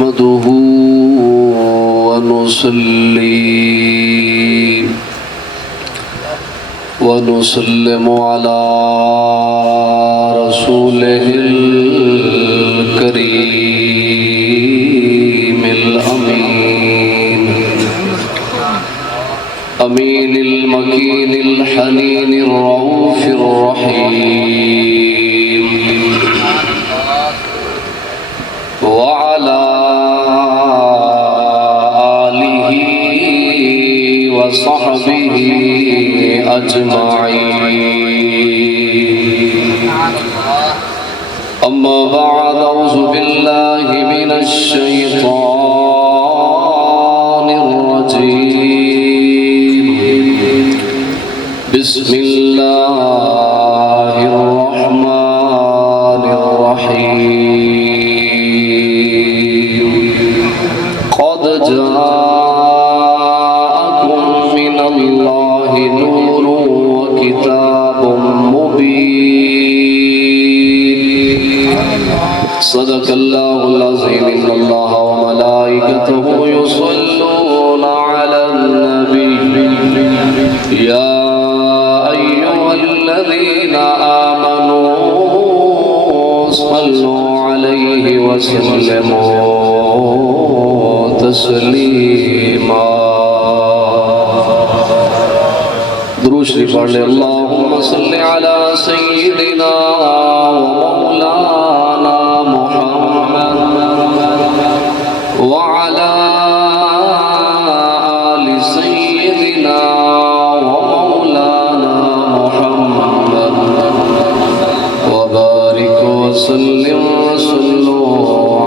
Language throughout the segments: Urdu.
نحمده ونصلي ونسلم على رسوله الكريم الأمين أمين المكين الحنين الرؤوف الرحيم وعلى آله وصحبه أجمعين أما بعد أعوذ بالله من الشيطان الرجيم بسم الله الرحمن الرحيم قد جاءكم من الله نور وكتاب مبين صدق الله العظيم إن الله وملائكته يصلون على النبي يا أيها الذين آمنوا صلوا عليه وسلموا تسليما درود شریف پڑھ لیں اللہم صل علی سیدنا ومولانا محمد وعلى آل سيدنا ومولانا محمد وبارك وسلم وصلوا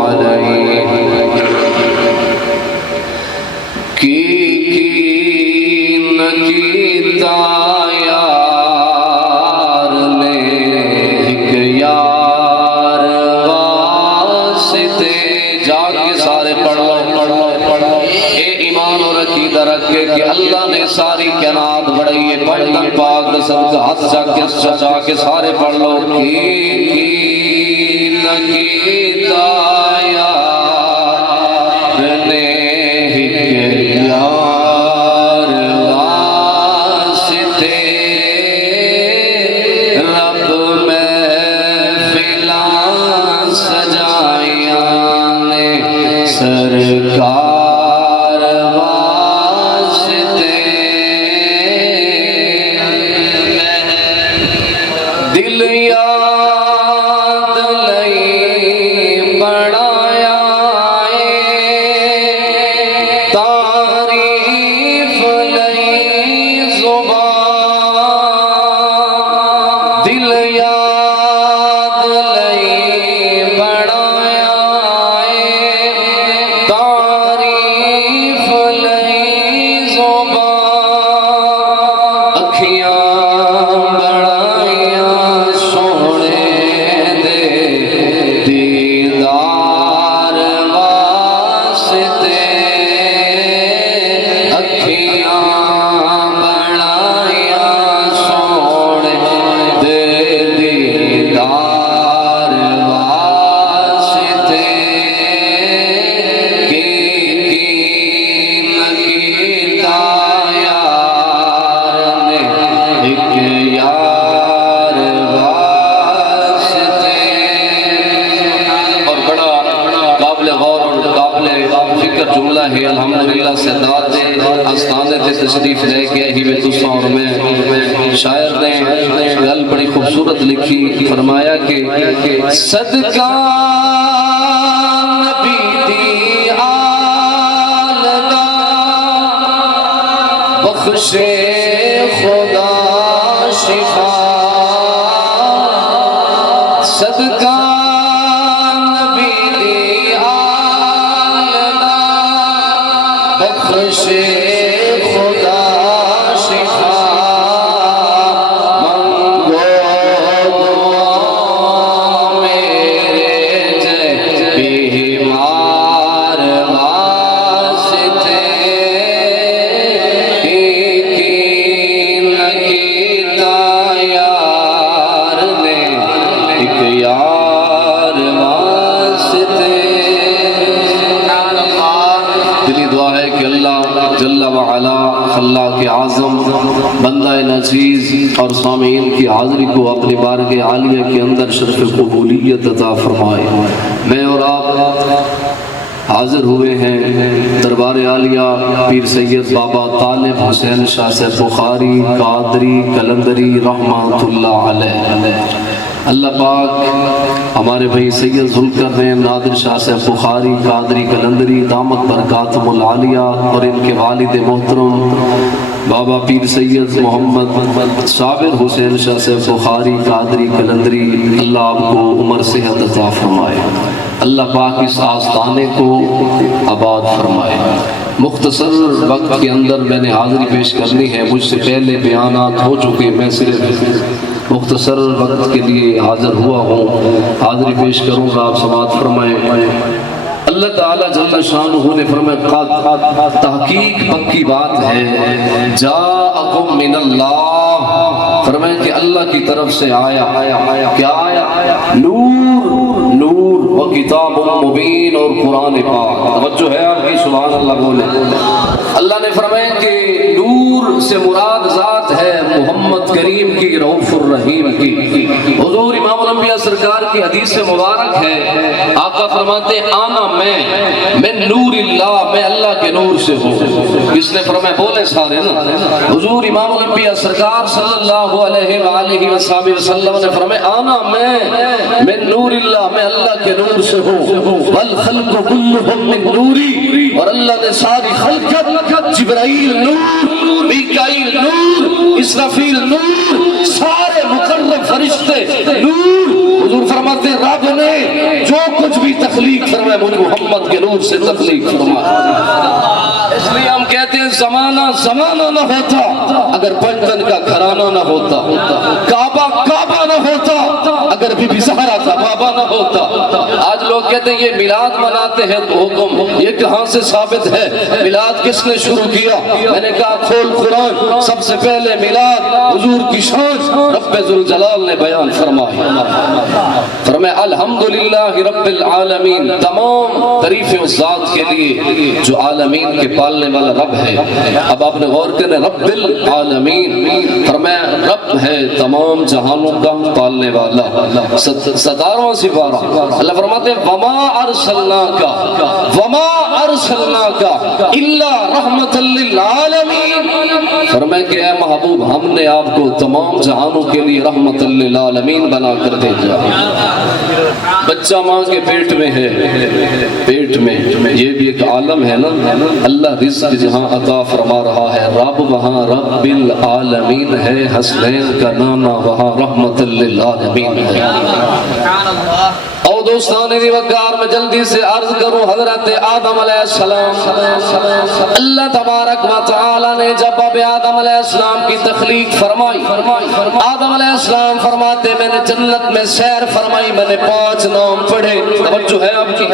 عليه نکیتا یار نے ایک یار واسطے جا کے سارے پڑھ لو اے ایمان اور عقیدہ رکھے کہ اللہ نے ساری کائنات بڑھائی ہے پڑھن پاک سب کا ہاتھ جا کے سارے پڑھ لو نکیتا یار نے ایک یار واسطے رب محفلاں سجائیاں نے سرکار واسطے دل یاد لئی بڑھایا تعریف لئی زبان دل یاد لئی بڑھایا تعریف لئی زبان اکھیاں بڑھائیاں سونے دے دیدار واسطے اکھیاں بڑھائیاں سونے دے دیدار واسطے نکیتا یار نے ایک یار واسطے اور بڑا قابل غور اور قابل فکر جملہ ہے الحمدللہ سے داد آستانے تے تشریف لے کے ہی میں تساں اور میں شاعر نے گل بڑی خوبصورت لکھی فرمایا کہ صدقہ نبی دی آل دا بخشے خدا شفا صدقہ نبی دی آل دا بخشے خدا شفا منگو دعا میرے جے بیمار واسطے کی نکیتا بندہ ناچیز اور سامعین کی حاضری کو اپنی بارگاہ عالیہ کے اندر شرف قبولیت عطا فرمائے۔ میں اور آپ حاضر ہوئے ہیں دربار عالیہ پیر سید بابا طالب حسین شاہ سے بخاری قادری قلندری رحمۃ اللہ علیہ۔ اللہ پاک ہمارے بھائی سید ذوالقرنین نادر شاہ سے بخاری قادری قلندری دامت برکاتہم العالیہ اور ان کے والد محترم بابا پیر سید محمد صابر حسین شاہ سے بخاری قادری قلندری، اللہ آپ کو عمر صحت عطا فرمائے، اللہ پاک اس آستانے کو آباد فرمائے۔ مختصر وقت کے اندر میں نے حاضری پیش کرنی ہے، مجھ سے پہلے بیانات ہو چکے، میں صرف مختصر وقت کے لیے حاضر ہوا ہوں، حاضری پیش کروں گا، آپ سماعت فرمائیں۔ اللہ تعالیٰ جل شانہ نے فرمایا قد تحقیق پکی بات ہے جاءکم من اللہ، فرمایا کہ اللہ کی طرف سے آیا، کیا آیا؟ نور، نور و کتاب مبین، اور قرآن پاک۔ توجہ ہے آپ کی، سبحان اللہ بولے۔ اللہ نے فرمایا کہ نور سے مراد ذات ہے محمد کریم کی رؤوف الرحیم کی۔ حضور امام الانبیاء سرکار کی حدیث مبارک ہے، آقا فرماتے آنا میں نور اللہ، میں اللہ کے نور سے ہوں۔ کس نے فرمایا؟ بولے سارے نا، حضور امام الانبیاء سرکار صلی اللہ علیہ وآلہ وسلم نے فرمایا آنا میں نور اللہ، میں اللہ کے نور سے ہوں، والخلق کلہم من نوری، اور اللہ نے ساری خلقت، جبرائیل نور، میکائیل نور، اسرافیل نور، سارے مقرب فرشتے نور۔ حضور فرماتے رب نے جو کچھ بھی تخلیق فرمایا مجھے محمد کے نور سے تخلیق فرمایا۔ اس لیے ہم کہتے ہیں زمانہ نہ ہوتا اگر پنجتن کا گھرانہ نہ ہوتا، کعبہ نہ ہوتا اگر بی بی زہرا کا بابا نہ ہوتا۔ آج لوگ کہتے ہیں یہ میلاد مناتے ہیں تو حکم، یہ کہاں سے ثابت ہے؟ میلاد کس نے شروع کیا؟ میں نے کہا کھول قرآن، سب سے پہلے میلاد حضور کی شان رب ذوالجلال نے بیان فرمائی۔ فرمایا الحمدللہ رب العالمین، تمام تعریفیں اس ذات کے لیے جو عالمین کے پالنے والا رب ہے۔ اب آپ نے غور کریں، رب العالمین، فرمایا رب ہے تمام جہانوں کا پالنے والا، ستاروں سے پارا۔ اللہ فرماتے ہیں وما ارسلناک الا رحمۃ للعالمین، فرمایا کہ اے محبوب ہم نے آپ کو تمام جہانوں کے لیے رحمت للعالمین بنا کر بھیجا۔ بچہ ماں کے پیٹ میں ہے، پیٹ میں، یہ بھی ایک عالم ہے نا، اللہ رزق جہاں عطا فرما رہا ہے، رب وہاں رب العالمین ہے، حسنین کا نانا وہاں رحمت للعالمین ہے۔ او دوستان وقار میں جلدی سے عرض کروں، حضرت آدم علیہ السلام، اللہ تبارک و تعالی نے جب اب آدم علیہ السلام کی تخلیق فرمائی، آدم علیہ السلام فرماتے میں نے جنت میں سیر فرمائی، میں نے 5 نام پڑھے۔ توجہ ہے آپ کی،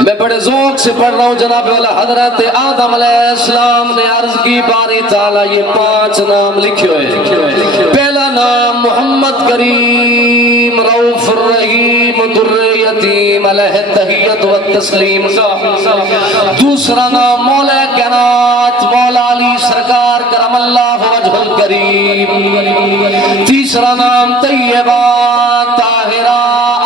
میں بڑے ذوق سے پڑھ رہا ہوں جناب والا۔ حضرت آدم علیہ السلام نے عرض کی باری تعالیٰ یہ 5 نام لکھے ہوئے۔ پہلا نام محمد کریم رؤوف الرحیم در یتیم علیہ تحیت و تسلیم کا، دوسرا نام مولا کائنات مولا علی سرکار کرم اللہ وجہ الکریم، تیسرا نام طیبہ طاہرہ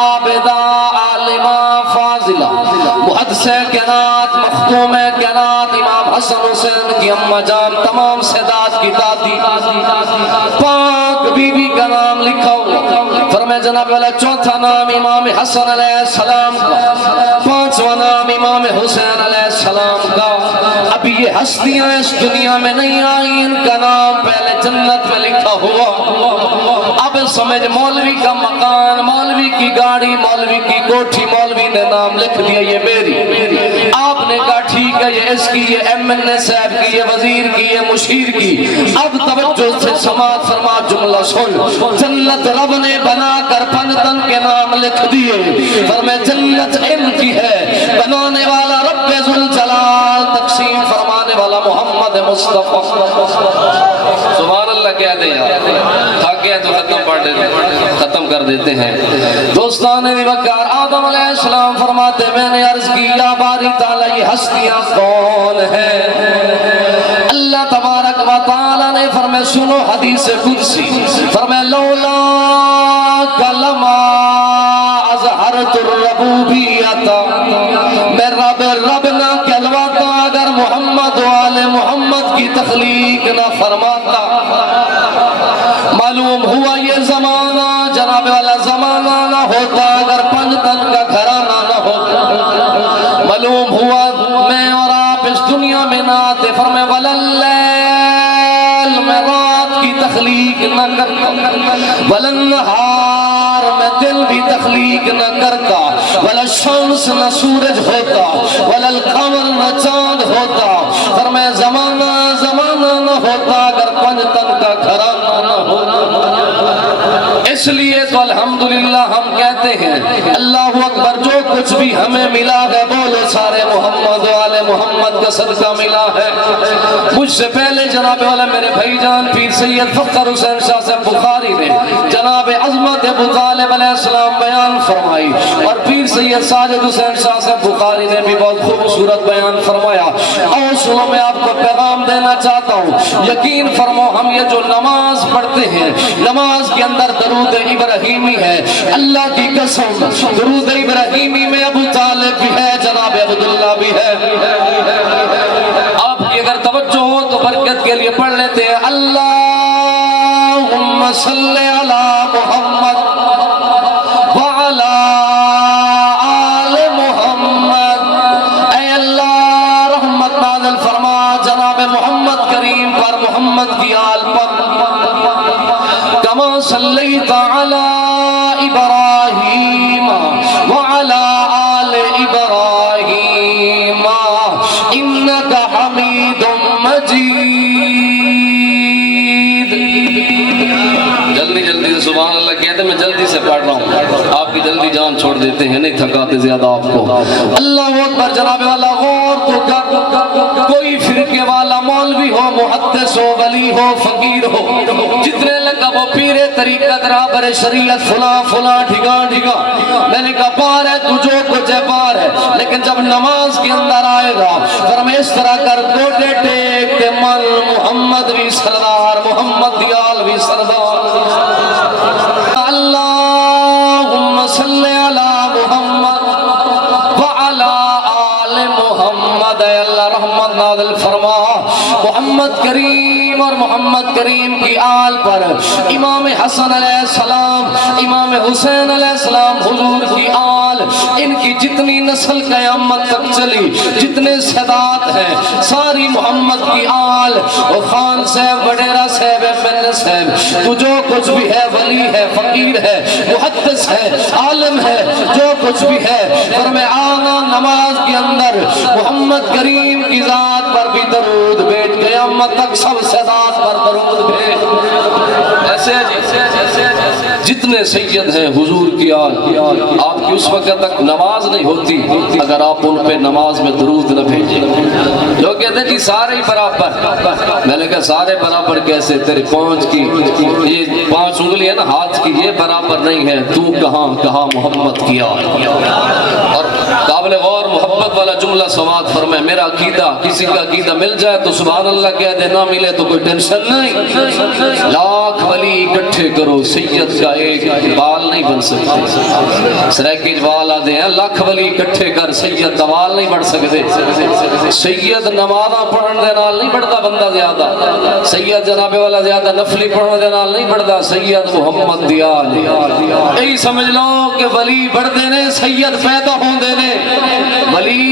عابدہ عالمہ فاضلہ محدثہ کائنات مختوم کائنات امام حسن حسین کی اماں جان تمام سادات کی دادی، پاک بی بی کا نام لکھا ہوا۔ فرمائے جناب والا چوتھا نام امام حسن علیہ السلام کا، 5واں نام امام حسین علیہ السلام کا۔ اب یہ ہستیاں اس دنیا میں نہیں آئی، ان کا نام پہلے جنت میں لکھا ہوا۔ اب سمجھ مولوی کا مکان، مولوی کی گاڑی، مولوی کی کوٹھی، مولوی نے نام لکھ دیا یہ میری، آپ نے کہا ٹھیک ہے یہ اس کی، یہ ایم این اے صاحب کی، یہ وزیر کی، یہ مشیر کی۔ اب توجہ سے سماعت فرما، جملہ سن، جنت رب نے بنا کر پنتن کے نام لکھ دیے۔ فرمائے جنت ان کی ہے، بنانے والا رب ذوالجلال، تقسیم فرمانے والا محمد مصطفیٰ۔ سبحان اللہ کہہ دیں یار، تھک گیا تو ختم کر دیتے ہیں۔ دوستان وقار آدم علیہ السلام فرماتے میں نے عرض کی یا باری تعالیٰ یہ ہستیاں کون ہیں؟ اللہ تبارک و اللہ تعالیٰ نے فرمایا سنو حدیث قدسی، فرمایا لولا کلمہ اظہرت الربوبیت، میں رب نہ کہلواتا اگر محمد و آل محمد کی تخلیق نہ فرماتا۔ معلوم ہوا یہ زمانہ جناب والا زمانہ نہ ہوتا اگر پنجتن کا گھرانہ نہ ہوتا۔ معلوم ہوا میں اور آپ اس دنیا میں نہ آتے، فرمائے وَلَلَّيْلِ، میں رات کی تخلیق نہ کرتا، وَلَلنَّهَارِ، میں دن بھی تخلیق نہ کرتا، وَلَلشَّمْسِ، نہ سورج ہوتا، وَلَلْقَمَرِ، نہ چاند ہوتا۔ فرمائے زمانہ نہ ہوتا اگر پنجتن کا گھرانہ نہ ہوتا۔ اس لیے تو الحمدللہ ہم کہتے ہیں اللہ اکبر، جو کچھ بھی ہمیں ملا ہے بولے سارے محمد و آل محمد کا صدقہ ملا ہے۔ مجھ سے پہلے جناب والا میرے بھائی جان پیر سید فخر حسین شاہ صاحب بخاری نے جناب عظمت ابو طالب علیہ السلام بیان فرمائی، اور پیر سید ساجد حسین شاہ صاحب بخاری نے بھی بہت خوبصورت بیان فرمایا۔ اور سنو میں آپ کو پیغام دینا چاہتا ہوں، یقین فرمو ہم یہ جو نماز پڑھتے ہیں، نماز کے اندر درود ابراہیمی ہے، اللہ کی قسم درود ابراہیمی میں ابو طالب بھی ہے، جناب عبداللہ بھی ہے۔ آپ کی اگر توجہ ہو تو برکت کے لیے پڑھ لیتے ہیں اللہم صلی علی محمد وعلی آل محمد۔ اے اللہ رحمت نازل فرما جناب محمد کریم پر، محمد کی آل پر، کما صلیت علی ابراہیم وعلی آل ابراہیم انک حمید مجید۔ جلدی سے سبحان اللہ کہتے ہیں، میں جلدی سے پڑھ رہا ہوں، آپ کی جلدی جان چھوڑ دیتے ہیں، نہیں تھکاتے زیادہ آپ کو۔ اللہ اکبر جناب والا غور تو کر، کوئی فرقے والا مولوی ہو، محدث ہو، ولی ہو، فقیر ہو، جتنے لقب ہو، پیر طریقت، رہبر شریعت، فلاں ٹھگا، میں نے کہا پار ہے تو جو کچھ ہے پار ہے، لیکن جب نماز کے اندر آئے گا فرمائے اس طرح کر گوٹے ٹیک کے من محمد بھی سردار، محمد دیال بھی سردار۔ اللہم صلی علی محمد وعلی آل محمد۔ اے اللہ رحمت نازل فرما محمد کریم اور محمد کریم کی آل پر، امام حسن علیہ السلام، امام حسین علیہ السلام، حضور کی آل، ان کی جتنی نسل قیامت تک چلی، جتنے سادات ہیں ساری محمد کی آل، اور خان صاحب، وڈیرہ صاحب، بن صاحب، تو جو کچھ بھی ہے، ولی ہے، فقیر ہے، محدث ہے، عالم ہے، جو کچھ بھی ہے، فرمائے آنا نماز کے اندر محمد کریم کی ذات پر بھی درود بیٹھ، قیامت تک سب سادات پر درود بیٹھ۔ ایسے جتنے سید ہیں حضور کی آل، آپ کی اس وقت تک نماز نہیں ہوتی اگر آپ ان پہ نماز میں درود نہ بھیجیں۔ لوگ کہتے ہیں جی سارے ہی برابر، میں نے کہا سارے برابر کیسے، تیرے پانچ کی یہ 5 انگلی ہے نا ہاتھ کی، یہ برابر نہیں ہے، تو کہاں محمد کی آل۔ اور قابل غور محبت والا جملہ سماعت فرمائے، میرا عقیدہ کسی کا عقیدہ مل جائے تو سبحان اللہ کہہ دے، نہ ملے تو کوئی ٹینشن نہیں۔ لاکھ ولی اکٹھے کرو، سید کا ایک بال نہیں بن سکتے۔ سریکیج بال آدھے ہیں لاکھ ولی اکٹھے کر، سید دوال نہیں بڑھ سکتے۔ سید نمازاں پڑھن دے نال نہیں بڑھتا بندہ زیادہ، سید جناب والا زیادہ نفلی پڑھن دے نال نہیں بڑھتا، سید محمد دی آل۔ یہی سمجھ لو کہ ولی بڑھتے نے، سید پیدا ہوندے نے، ولی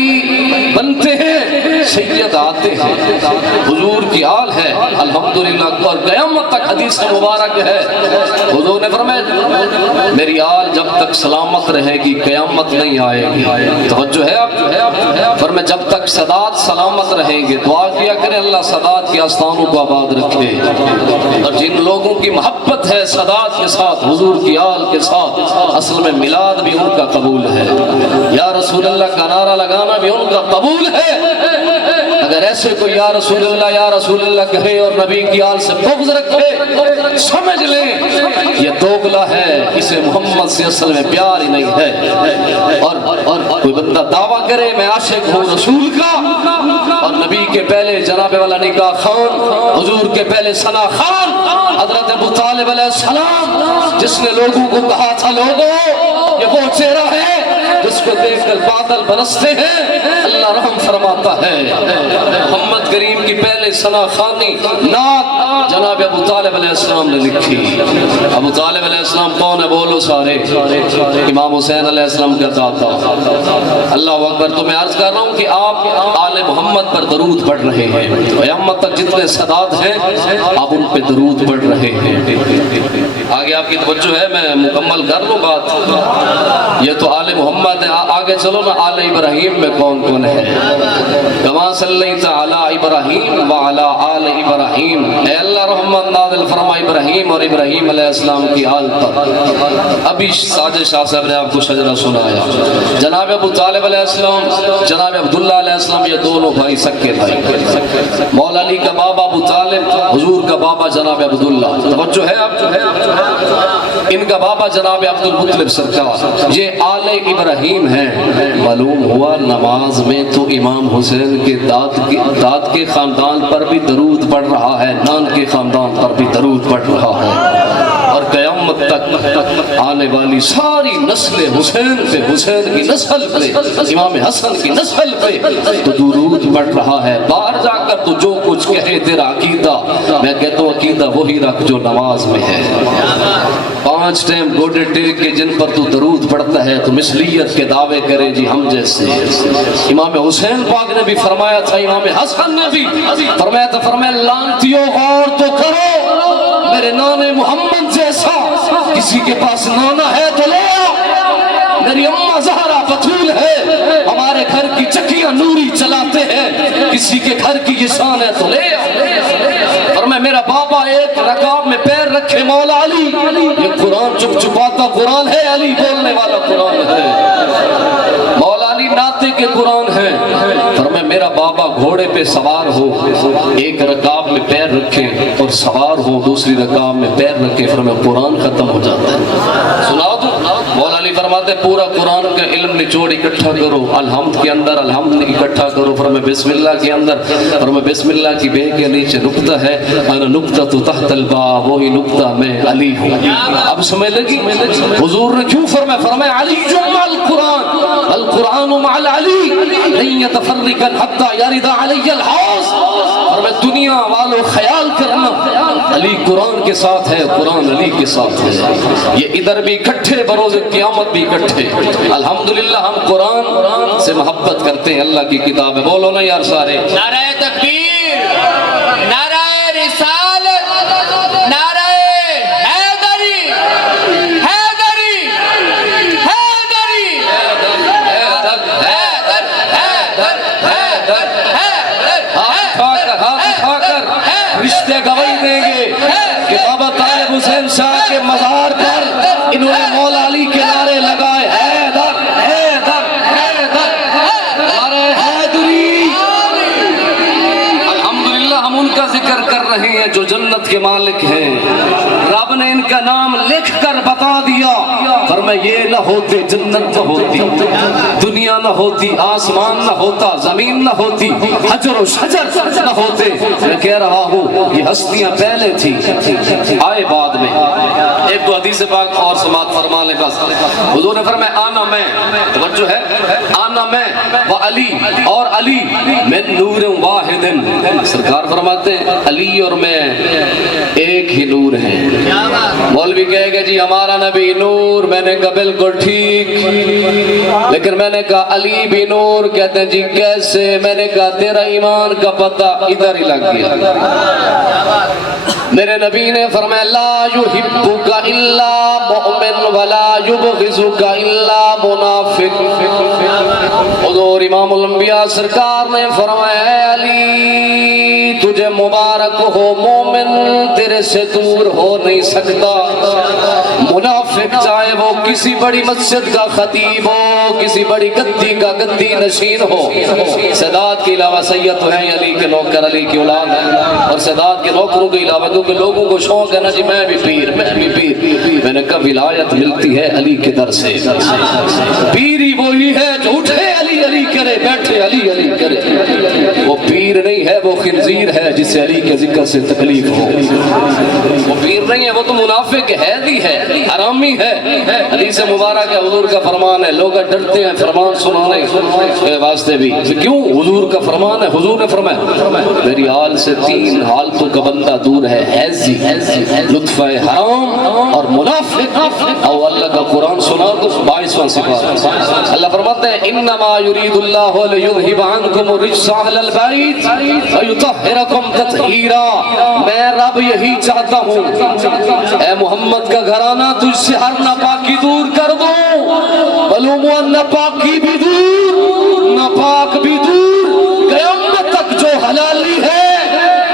بنتے ہیں، سید آتے ہیں، حضور کی آل ہے الحمدللہ، اور قیامت تک حدیث مبارک ہے، حضور نے فرمایا میری آل جب تک سلامت رہے گی قیامت نہیں آئے گی۔ توجہ ہے آپ، فرمایا جب تک سادات سلامت رہیں گے، دعا کیا کریں اللہ سادات کے آستانوں کو آباد رکھے، اور جن لوگوں کی محبت ہے سادات کے ساتھ، حضور کی آل کے ساتھ، اصل میں میلاد بھی ان کا قبول ہے، یا رسول اللہ کا نعرہ لگانا بھی ان کا قبول ہے۔ اگر ایسے کوئی یا رسول اللہ کہے اور نبی کی آل سے بغض رکھے، سمجھ لیں یہ دوغلا ہے، اسے محمد سے اصل میں پیار ہی نہیں ہے۔ اور کوئی بندہ دعویٰ کرے میں عاشق ہوں رسول کا، اور نبی کے پہلے جناب والا نکاح خان، حضور کے پہلے ثنا خان حضرت ابو طالب علیہ السلام، جس نے لوگوں کو کہا تھا لوگوں یہ وہ چہرہ ہے جس کو دیکھ کر بادل برستے ہیں، اللہ رحم فرماتا ہے۔ محمد کریم کی پہلے ثنا خوانی نعت جناب ابو طالب علیہ السلام نے لکھی۔ ابو طالب علیہ السلام کون ہے؟ بولو سارے، امام حسین علیہ السلام کا دادا۔ اللہ اکبر۔ تو میں عرض کر رہا ہوں کہ آپ آل محمد پر درود پڑھ رہے ہیں، قیامت تک جتنے سادات ہیں آپ ان پہ درود پڑھ رہے ہیں۔ آگے آپ کی توجہ ہے، میں مکمل کر لوں بات۔ یہ تو آل محمد ہے، آگے چلو نا آل ابراہیم میں کون کون ہے؟ کما صلیت علی ابراہیم وعلی آل ابراہیم، اے اللہ رحمت نازل فرما ابراہیم اور ابراہیم علیہ السلام کی آل پر۔ ابھی ساجد شاہ صاحب نے آپ کو شجرہ سنایا۔ جناب ابو طالب علیہ السلام، جناب عبداللہ علیہ السلام، یہ دونوں بھائی سکے بھائی۔ مولا علی کا بابا ابو طالب، حضور کا بابا جناب عبداللہ، توجہ ہے آپ؟ ان کا بابا جناب عبد المطلب سرکار، یہ آل ابراہیم ہیں۔ معلوم ہوا نماز میں تو امام حسین کے داد کے خاندان پر بھی درود پڑھ رہا ہے، نان کے خاندان پر بھی درود پڑھ رہا ہے، اور قیامت تک آنے والی ساری نسل حسین پہ، حسین کی نسل پہ، امام حسن کی نسل پہ تو درود پڑھ رہا ہے۔ باہر جا کر تو جو کچھ کہے تیرا عقیدہ، میں کہتا ہوں عقیدہ وہی رکھ جو نماز میں ہے۔ 5 ٹائم گوڈے ٹیک کے جن پر تو درود پڑھتا ہے تو مثلیت کے دعوے کرے جی ہم جیسے۔ امام حسین پاک نے بھی فرمایا تھا، امام حسن نے بھی فرمایا تھا، فرمایا لانتیوں غور تو کرو میرے نانے محمد جیسا، کسی کے پاس نانا ہے تو لے آؤ، میری اماں زہرا بطول ہے، ہمارے گھر کی چکیاں نوری چلاتے ہیں، کسی کے گھر کی یہ شان ہے تو لے آؤ۔ اور میں میرا بابا ایک رکاب میں پیر رکھے مولا علی، یہ قرآن چپ چپاتا قرآن ہے، علی بولنے والا قرآن ہے، مولا علی ناطے کے قرآن ہے۔ فرمایا میرا بابا گھوڑے پہ سوار ہو، ایک رکاب میں پیر رکھے اور سوار ہو، دوسری رکاب میں پیر رکھے، فرمایا قرآن ختم ہو جاتا ہے۔ سناؤ تو مولا علی فرماتے پورا قرآن کا علم نچوڑ اکٹھا کرو، الحمد کے اندر الحمد اکٹھا کرو، فرمایا بسم اللہ کے اندر، فرمایا بسم اللہ کی بے کے نیچے نقطہ ہے، انا نقطہ تو تحت الباب، وہی نقطہ میں علی ہوں۔ اب سمجھ لگی حضور نے کیوں فرمایا؟ فرمایا علی جمع القرآن، القرآن مع العلی لن يتفرقا حتى يرد علی الحوض۔ فرمایا دنیا والوں خیال کرنا علی قرآن کے ساتھ ہے، قرآن علی کے ساتھ ہے، یہ ادھر بھی اکٹھے بروز قیامت بھی اکٹھے۔ الحمدللہ ہم قرآن سے محبت کرتے ہیں، اللہ کی کتاب ہے، بولو نا یار سارے نعرہ تکبیر، نعرہ رسالت، نعرہ حیدری، حیدری، حیدری، ہاتھ اٹھا کر رشتے گواہی دیں گے کہ بابا طالب حسین شاہ کے مزار پر انہوں نے مولا علی کے نعرے لگائے، حیدر حیدر حیدر، نعرہ حیدری۔ الحمدللہ ہم ان کا ذکر کر رہے ہیں جو جنت کے مالک ہیں، رب نے ان کا نام لکھ کر بتا دیا، فرمایا یہ نہ ہوتے جنت نہ ہوتی، دنیا نہ ہوتی، آسمان نہ ہوتا، زمین نہ ہوتی، حجر و شجر نہ ہوتے۔ میں کہہ رہا ہوں یہ ہستیاں پہلے تھی، آئے بعد میں۔ ایک تو حدیث پاک اور سماعت فرما لیں بس۔ حضور نے فرمایا آنا میں، توجہ ہے، آنا میں و علی، اور علی من نور واحد، سرکار فرماتے ہیں علی اور میں ایک ہی نور ہیں۔ مولوی کہے گا جی ہمارا نبی نور، میں نے کہا بالکل ٹھیک، لیکن میں نے کہا علی بھی نور، کہتے ہیں جی کیسے؟ میں نے کہا تیرا ایمان کا پتہ ادھر ہی لگ گیا۔ میرے نبی نے فرمایا لا یحبک الا مؤمن ولا یبغضک الا منافق۔ حضور امام الانبیاء سرکار نے فرمایا اے علی تجھے مبارک ہو، مومن تیرے سے دور ہو نہیں سکتا، منافق چاہے وہ کسی بڑی مسجد کا خطیب ہو، کسی بڑی گدی کا گدی نشین ہو، سادات کے علاوہ سید تو ہیں علی کے نوکر، علی کی اولاد ہیں، اور سادات کے نوکروں کے علاوہ کیونکہ لوگوں کو شوق ہے نا جی میں بھی پیر، میں بھی پیر، میں نے کہا ولایت ملتی ہے علی کے در سے، پیری وہی ہے جو اٹھے علی علی کرے، بیٹھے علی علی کرے، وہ پیر خنزیر ہے جسے علی کے ذکر سے تکلیف ہو. وہ پیر نہیں ہے، وہ تو منافق ہیدی ہے، حرامی ہے. حدیث مبارک ہے، حضور کا فرمان ہے. لوگ ڈرتے ہیں فرمان سنانے کے واسطے بھی. کیوں؟ حضور کا فرمان ہے. حضور نے فرمایا میری آل سے 3 حالتوں کا بندہ دور ہے: حیضی، لطف حرام اور منافق. اور اللہ کا قرآن سنا تو 22واں صفات. اللہ فرماتے ہیں انما یرید اللہ لیذھب عنکم الرجس اہل البیت ویطہرکم تطہیرا. میں رب یہی چاہتا ہوں اے محمد کا گھرانہ تجھ سے ہر ناپاکی دور کر دو. معلوم ناپاکی بھی دور، ناپاک بھی دور. قیامت تک جو حلالی ہے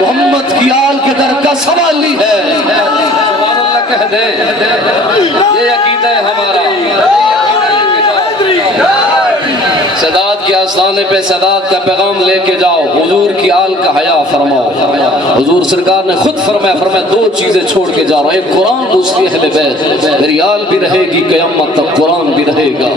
محمد کی آل کے در کا سوالی ہے. سبحان اللہ کہہ دے. یہ عقیدہ ہے ہمارا. سادات کے آستانے پہ سادات کا پیغام لے کے جاؤ. حضور کی آل کا حیا فرماؤ. حضور سرکار نے خود فرمایا 2 چیزیں چھوڑ کے جا رہا ہوں، ایک قرآن، دوسری اہل بیت. میری آل بھی رہے گی قیامت تک، قرآن بھی رہے گا.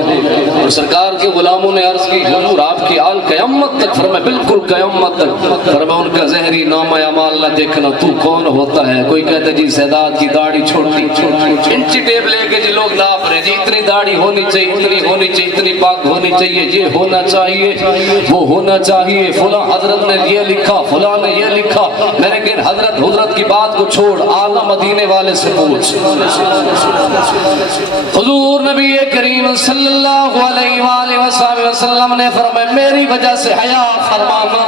اور سرکار کے غلاموں نے عرض کی حضور آپ کی آل قیامت تک. فرمایا بالکل قیامت تک. فرمایا ان کا ظہری نامہ اعمال نہ دیکھنا. تو کون ہوتا ہے؟ کوئی کہتا جی سادات کی داڑھی چھوٹی، انچی ٹیپ لے کے جی لوگ ناپ رہے جی اتنی داڑھی ہونی چاہیے، اتنی ہونی چاہیے، اتنی پاک ہونی چاہیے، یہ ہونا چاہیے، وہ ہونا چاہیے. فلاں حضرت نے یہ لکھا، فلاں نے یہ لکھا. میرے کہ حضرت کی بات کو چھوڑ، اعلیٰ مدینے والے سے پوچھ. حضور نبی کریم صلی اللہ علیہ وآلہ وسلم نے فرمایا میری وجہ سے حیا فرمانا.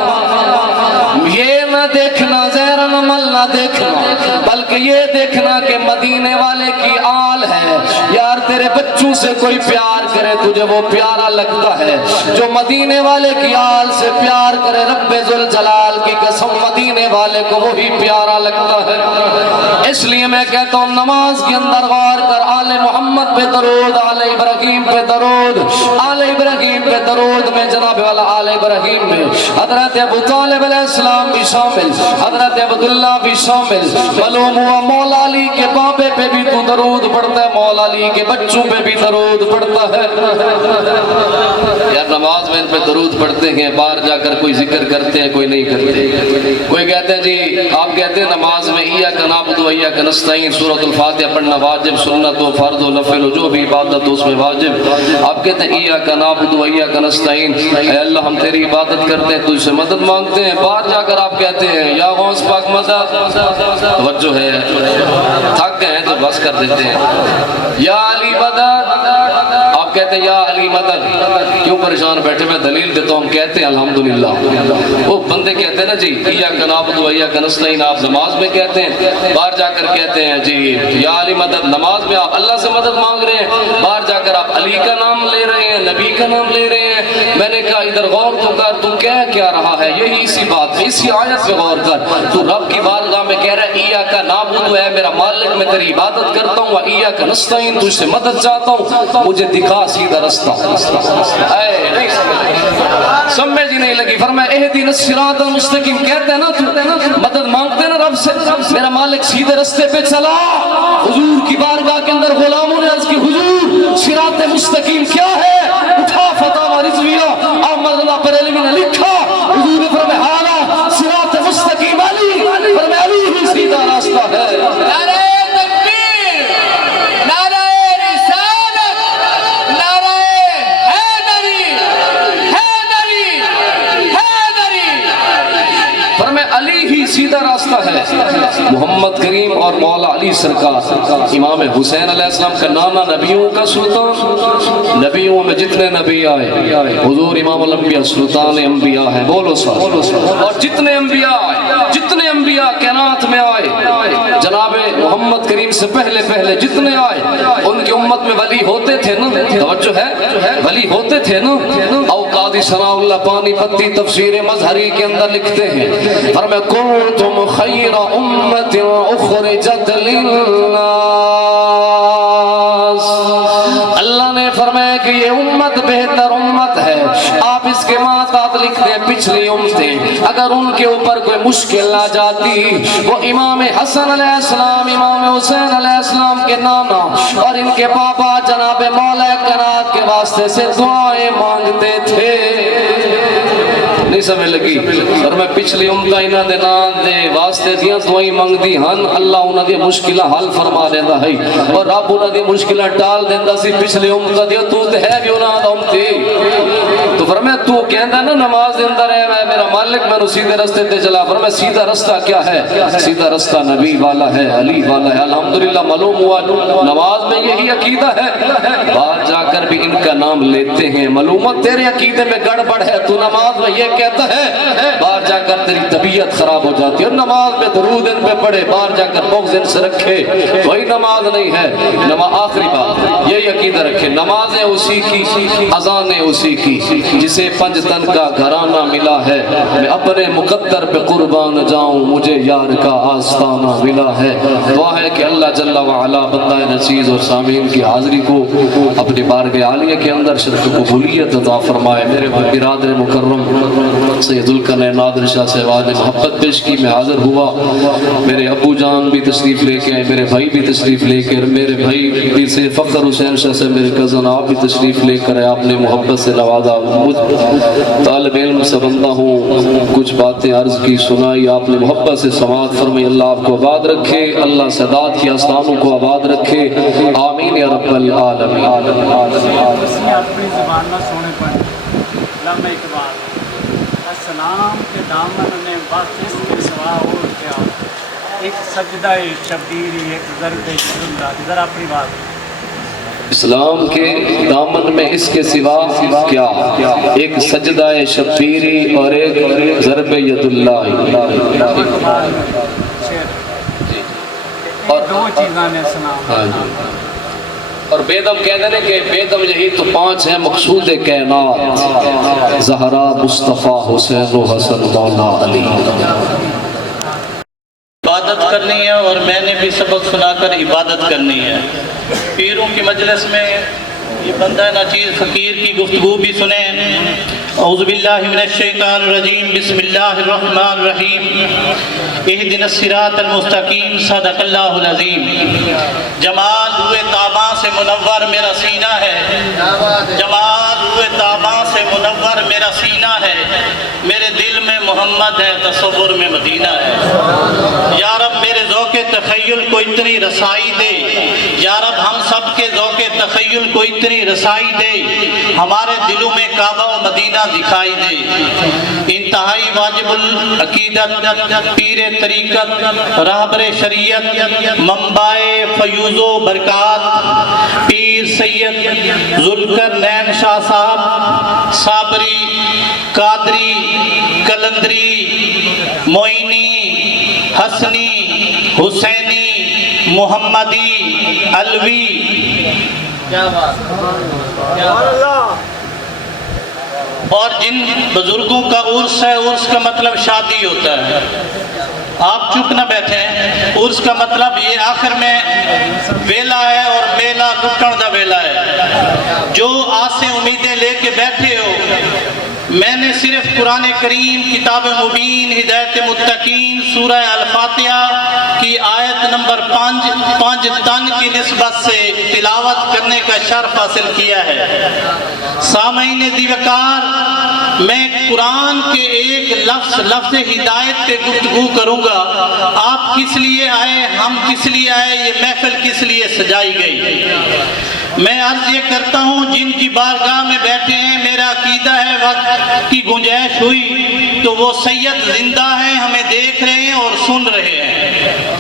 یہ نہ دیکھنا زہر عمل نہ دیکھنا، بلکہ یہ دیکھنا کہ مدینے والے کی آل ہے. یار تیرے بچوں سے کوئی پیار کرے تجھے وہ پیارا لگتا ہے. جو مدینے والے کی آل سے پیار کرے رب ذوالجلال کی قسم مدینے والے کو وہی پیارا لگتا ہے. اس لیے میں کہتا ہوں نماز کے اندر غور کر. آل محمد پہ درود، آل ابراہیم پہ درود، آل ابراہیم پہ درود میں جناب والا آل ابراہیم میں حضرت ابو طالب علیہ السلام بھی شامل، حضرت عبداللہ بھی شامل. معلوم ہوا مولا علی کے بابے پہ بھی تو درود پڑھتا ہے، مولا علی کے بچوں پہ بھی درود پڑھتا ہے. یار نماز میں ان پہ درود پڑھتے ہیں، باہر جا کر کوئی ذکر کرتے ہیں کوئی نہیں کرتے. کوئی کہتے ہیں جی آپ کہتے ہیں نماز میں ایاک نعبد و ایاک نستعین سورۃ الفاتحہ پڑھنا واجب، سنت و فرض و نفل جو بھی عبادت اس میں واجب. آپ کہتے ہیں ایاک نعبد و ایاک نستعین، اے اللہ ہم تیری عبادت کرتے ہیں، تجھ سے مدد مانگتے ہیں. باہر جا کر آپ کہتے ہیں یا غوث پاک مدد. توجہ ہے، تھک گئے ہیں تو بس کر دیتے ہیں. یا علی مدد، آپ کہتے ہیں یا علی مدد. کیوں پریشان بیٹھے؟ میں دلیل دیتا ہوں. ہم کہتے ہیں الحمدللہ. وہ بندے کہتے ہیں نا جی ایاک نعبد و ایاک نستعین آپ نماز میں کہتے ہیں، باہر جا کر کہتے ہیں جی یا علی مدد. نماز میں آپ اللہ سے مدد مانگ رہے ہیں، باہر جا کر آپ علی کا نام لے رہے ہیں، نبی کا نام لے رہے ہیں. میں نے کہا ادھر غور تو کر، تو کہہ کیا رہا ہے؟ یہی اسی بات ہے، اسی آیت پہ غور کر. تو رب کی بارگاہ میں کہہ رہا ہے ایاک نعبد ہے میرا مالک، میں تیری عبادت کرتا ہوں، ایاک نستعین تجھ سے مدد چاہتا ہوں، مجھے دکھا سیدھا رستہ. سمجھ ہی نہیں لگی. فرمایا اہدنا الصراط المستقیم. کہتے ہیں نا تو مدد مانگتے ہیں نا رب سے، میرا مالک سیدھے رستے پہ چلا. حضور کی بارگاہ کے اندر غلاموں نے عرض کی حضور صراط مستقیم کیا ہے؟ اٹھا فتاوی رضویہ احمد اللہ بریلوی نے لکھا. حضور نے فرمایا ھذا صراط مستقیم علی. فرمایا علی ہی سیدھا راستہ ہے. نعرہ تکبیر، نعرہ رسالت، نعرہ حیدری، حیدری، حیدری. فرمایا علی ہی سیدھا راستہ ہے. محمد کریم اور مولا علی سرکار امام حسین علیہ السلام کا نانا نبیوں کا سلطان. نبیوں میں جتنے نبی آئے حضور امام الانبیاء سلطان انبیاء ہے. بولو سر. اور جتنے انبیاء آئے، جتنے انبیاء کائنات میں آئے جناب محمد کریم سے پہلے جتنے آئے ان کی امت میں ولی ہوتے تھے نا. توجہ ہے، ولی ہوتے تھے نا. او قاضی ثناء اللہ پانی پتی تفسیر مظہری کے اندر لکھتے ہیں فرمایا کنتم خیر امت اخرجت للناس. اللہ نے فرمایا کہ یہ امت بہتر امت ہے. آپ اس کے ماتحت لکھتے ہیں پچھلی امتیں اگر ان کے اوپر کوئی مشکل آ جاتی، وہ امام حسن علیہ السلام، امام حسین علیہ السلام کے نانا اور ان کے بابا جناب مولا کائنات کے واسطے سے دعائیں مانگتے تھے. نہیں سمجھ لگی اور میں پچھلی امتہ انہاں دے نام دے واسطے دیاں دعائیں منگ دی ہن اللہ انہاں دی مشکلہ حل فرما دیندا ہے اور رب انہاں دی مشکلہ ٹال دیندا سی پچھلی امتہ دی تو تے ہے بھی انہاں دا امتی تو فرمایا تو کہندا نا نماز دے اندر ہے میرا مالک میں سیدھے راستے تے چلا فرمایا سیدھا راستہ کیا ہے سیدھا راستہ نبی والا ہے علی والا ہے الحمدللہ معلوم ہوا نماز میں یہی عقیدہ ہے بعد جا کر بھی ان کا نام لیتے ہیں معلومات تیرے عقیدے میں گڑبڑ ہے تو نماز میں یہ کہتا ہے باہر جا کر تیری طبیعت خراب ہو جاتی ہے اور نماز میں درود ان پہ پڑھے باہر جا کر بغض ان سے رکھے وہی نماز نہیں ہے آخری بات یہی عقیدہ رکھے نمازیں اسی کی اذانیں اسی کی جسے پنج تن کا گھرانہ ملا ہے میں اپنے مقدر پہ قربان جاؤں مجھے یار کا آستانہ ملا ہے دعا ہے کہ اللہ جل وعلا بندہ نچیز اور سامعین کی حاضری کو اپنی بارگاہ عالیہ کے اندر شرف قبولیت عطا فرمائے میرے برادر مکرم سید القرنین نادر شاہ صاحب نے محبت پیش کی میں حاضر ہوا میرے ابو جان بھی تشریف لے کے آئے میرے بھائی بھی تشریف لے کے میرے بھائی بھی سے فخر حسین شاہ سے میرے کزن آپ بھی تشریف لے کر آئے آپ نے محبت سے نوازا طالب علم سے بندہ ہوں کچھ باتیں عرض کی سنائی آپ نے محبت سے سماعت فرمائی اللہ آپ کو آباد رکھے اللہ سادات کی آستانوں کو آباد رکھے آمین یا رب العالمین اپنی زبان نہ سونے پر علامہ اقبال اسلام کے دامن میں بس اس کے سوا اور کیا ایک سجدہ شبیری ایک ضرب شرندہ ذرا اپنی بات اسلام کے دامن میں اس کے سوا کیا ایک سجدہ شبیری اور ایک ضرب ید اللہ اور دو چیزاں نے سنا اور بیدم کہتے ہیں کہ بیدم یہی تو پانچ ہیں مقصود کائنات زہرا مصطفیٰ حسین و حسن مولا علی عبادت کرنی ہے اور میں نے بھی سبق سنا کر عبادت کرنی ہے پیروں کی مجلس میں یہ بندہ ناچیز فقیر کی گفتگو بھی سنیں اعوذ باللہ من الشیطان الرجیم بسم اللہ الرحمن الرحیم اہدنا الصراط المستقیم صدق اللہ العظیم جمال ہوئے تاباں سے منور میرا سینہ ہے جمال ہوئے تاباں سے منور میرا سینہ ہے میرے دل میں محمد ہے تصور میں مدینہ ہے یا رب میرے ذوق تخیل کو اتنی رسائی دے یا رب ہم سب کے ذوق تخیل کو اتنی رسائی دے ہمارے دلوں میں کعبہ و مدینہ دکھائی دے انتہائی واجب العقیدت پیر طریقت راہبر شریعت منبع فیوز و برکات پیر سید ذوالقرنین شاہ صاحب صابری قادری کلندری معینی حسنی حسینی محمدی علوی اور جن بزرگوں کا عرس ہے عرس کا مطلب شادی ہوتا ہے آپ چپ نہ بیٹھیں عرس کا مطلب یہ آخر میں ویلا ہے اور میلہ لٹن دا ویلا ہے جو آسیں امیدیں لے کے بیٹھے ہو میں نے صرف قرآن کریم کتاب مبین ہدایت متقین سورہ الفاتحہ کی آیت نمبر 5 تن کی نسبت سے تلاوت کرنے کا شرف حاصل کیا ہے سامعین دیوکار میں قرآن کے ایک لفظ ہدایت پہ گفتگو کروں گا آپ کس لیے آئے ہم کس لیے آئے یہ محفل کس لیے سجائی گئی میں عرض یہ کرتا ہوں جن کی بارگاہ میں بیٹھے ہیں میرا عقیدہ ہے وقت کی گنجائش ہوئی تو وہ سید زندہ ہیں ہمیں دیکھ رہے ہیں اور سن رہے ہیں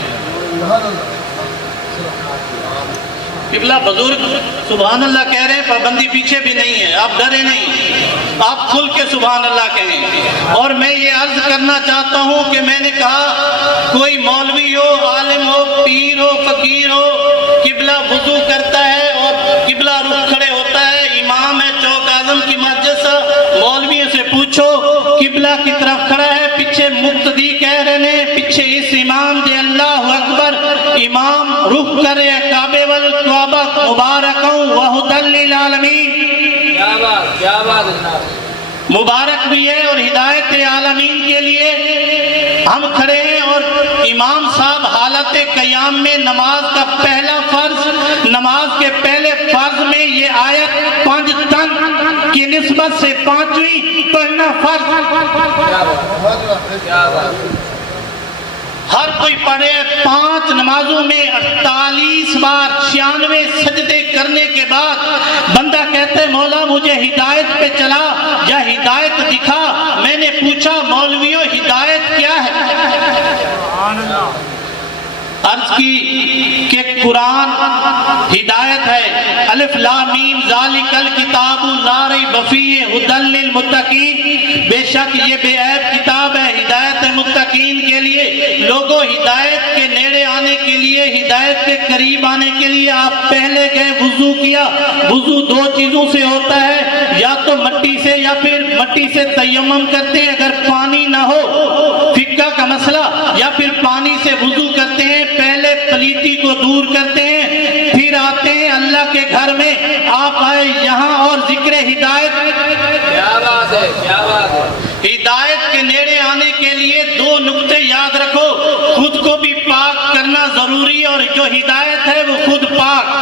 قبلہ بزرگ سبحان اللہ کہہ رہے ہیں پابندی پیچھے بھی نہیں ہے آپ ڈرے نہیں آپ کھل کے سبحان اللہ کہیں اور میں یہ عرض کرنا چاہتا ہوں کہ میں نے کہا کوئی مولوی ہو عالم ہو پیر ہو فقیر ہو قبلہ وضو کرتا ہے اور قبلہ رخ کھڑے ہوتا ہے امام ہے چوک اعظم کی مسجد سے مولویوں سے پوچھو قبلہ کی طرف کھڑا ہے پیچھے مقتدی کہہ رہے ہیں پیچھے اس امام دے اللہ اکبر امام رخ کرے کعبے والکعبہ مبارکوں وہدل للعالمین کیا بات مبارک بھی ہے اور ہدایت عالمین کے لیے ہم کھڑے ہیں اور امام صاحب حالت قیام میں نماز کا پہلا فرض نماز کے پہلے فرض میں یہ آیت 5 تن کی نسبت سے 5ویں پڑھنا فرض۔ ہر کوئی پڑھے 5 نمازوں میں 48 بار 96 سجدے کرنے کے بعد بندہ کہتے ہیں مولا مجھے ہدایت پہ چلا یا ہدایت دکھا۔ میں نے پوچھا مولویوں ہدایت کیا ہے؟ عرض کی کہ قرآن ہدایت ہے، الف لام میم ذالک الکتاب لا ریب فیہ ھدی للمتقین، بے شک یہ بے عیب کتاب ہے، ہدایت ہے متقین کے لیے۔ لوگوں ہدایت کے نیڑے آنے کے لیے، ہدایت کے قریب آنے کے لیے آپ پہلے گئے وضو کیا۔ وضو 2 چیزوں سے ہوتا ہے، یا تو مٹی سے یا پھر مٹی سے تیمم کرتے ہیں اگر پانی نہ ہو، فقہ کا مسئلہ، یا پھر پانی سے وضو کرتے ہیں، پہلے پلیتی کو دور کرتے ہیں، پھر آتے ہیں اللہ کے گھر میں۔ آپ آئے یہاں اور ذکر ہدایت، ہدایت کے نیڑے آنے کے لیے 2 نقطے یاد رکھو، خود کو بھی پاک کرنا ضروری ہے اور جو ہدایت ہے وہ خود پاک۔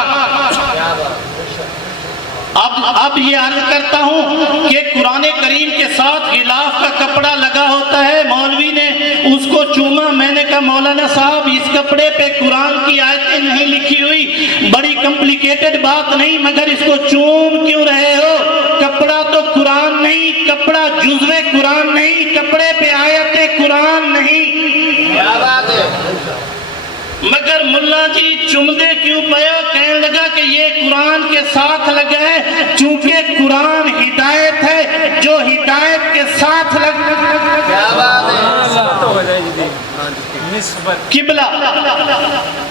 اب یہ عرض کرتا ہوں کہ قرآن کریم کے ساتھ غلاف کا کپڑا لگا ہوتا ہے، مولوی نے اس کو چوما، میں نے کہا مولانا صاحب اس کپڑے پہ قرآن کی آیتیں نہیں لکھی ہوئی، بڑی کمپلیکیٹڈ بات نہیں، مگر اس کو چوم کیوں رہے ہو؟ کپڑا تو قرآن نہیں، کپڑا جزوے قرآن نہیں، کپڑے پہ آیتیں قرآن نہیں۔ مگر ملا جی چمدے کیوں پیا؟ کہنے لگا کہ یہ قرآن کے ساتھ لگا ہے، چونکہ قرآن ہدایت ہے، جو ہدایت کے ساتھ قبلہ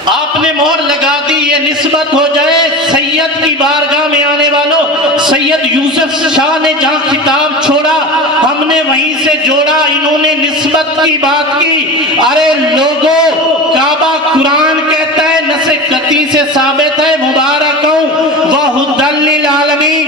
آپ نے مہر لگا دی، یہ نسبت ہو جائے سید کی بارگاہ میں آنے والوں۔ سید یوسف شاہ نے جہاں خطاب چھوڑا ہم نے وہیں سے جوڑا، انہوں نے نسبت کی بات کی۔ ارے لوگوں کعبہ قرآن کہتا ہے، نص قطعی سے ثابت ہے، مبارکوں وہدی للعالمین۔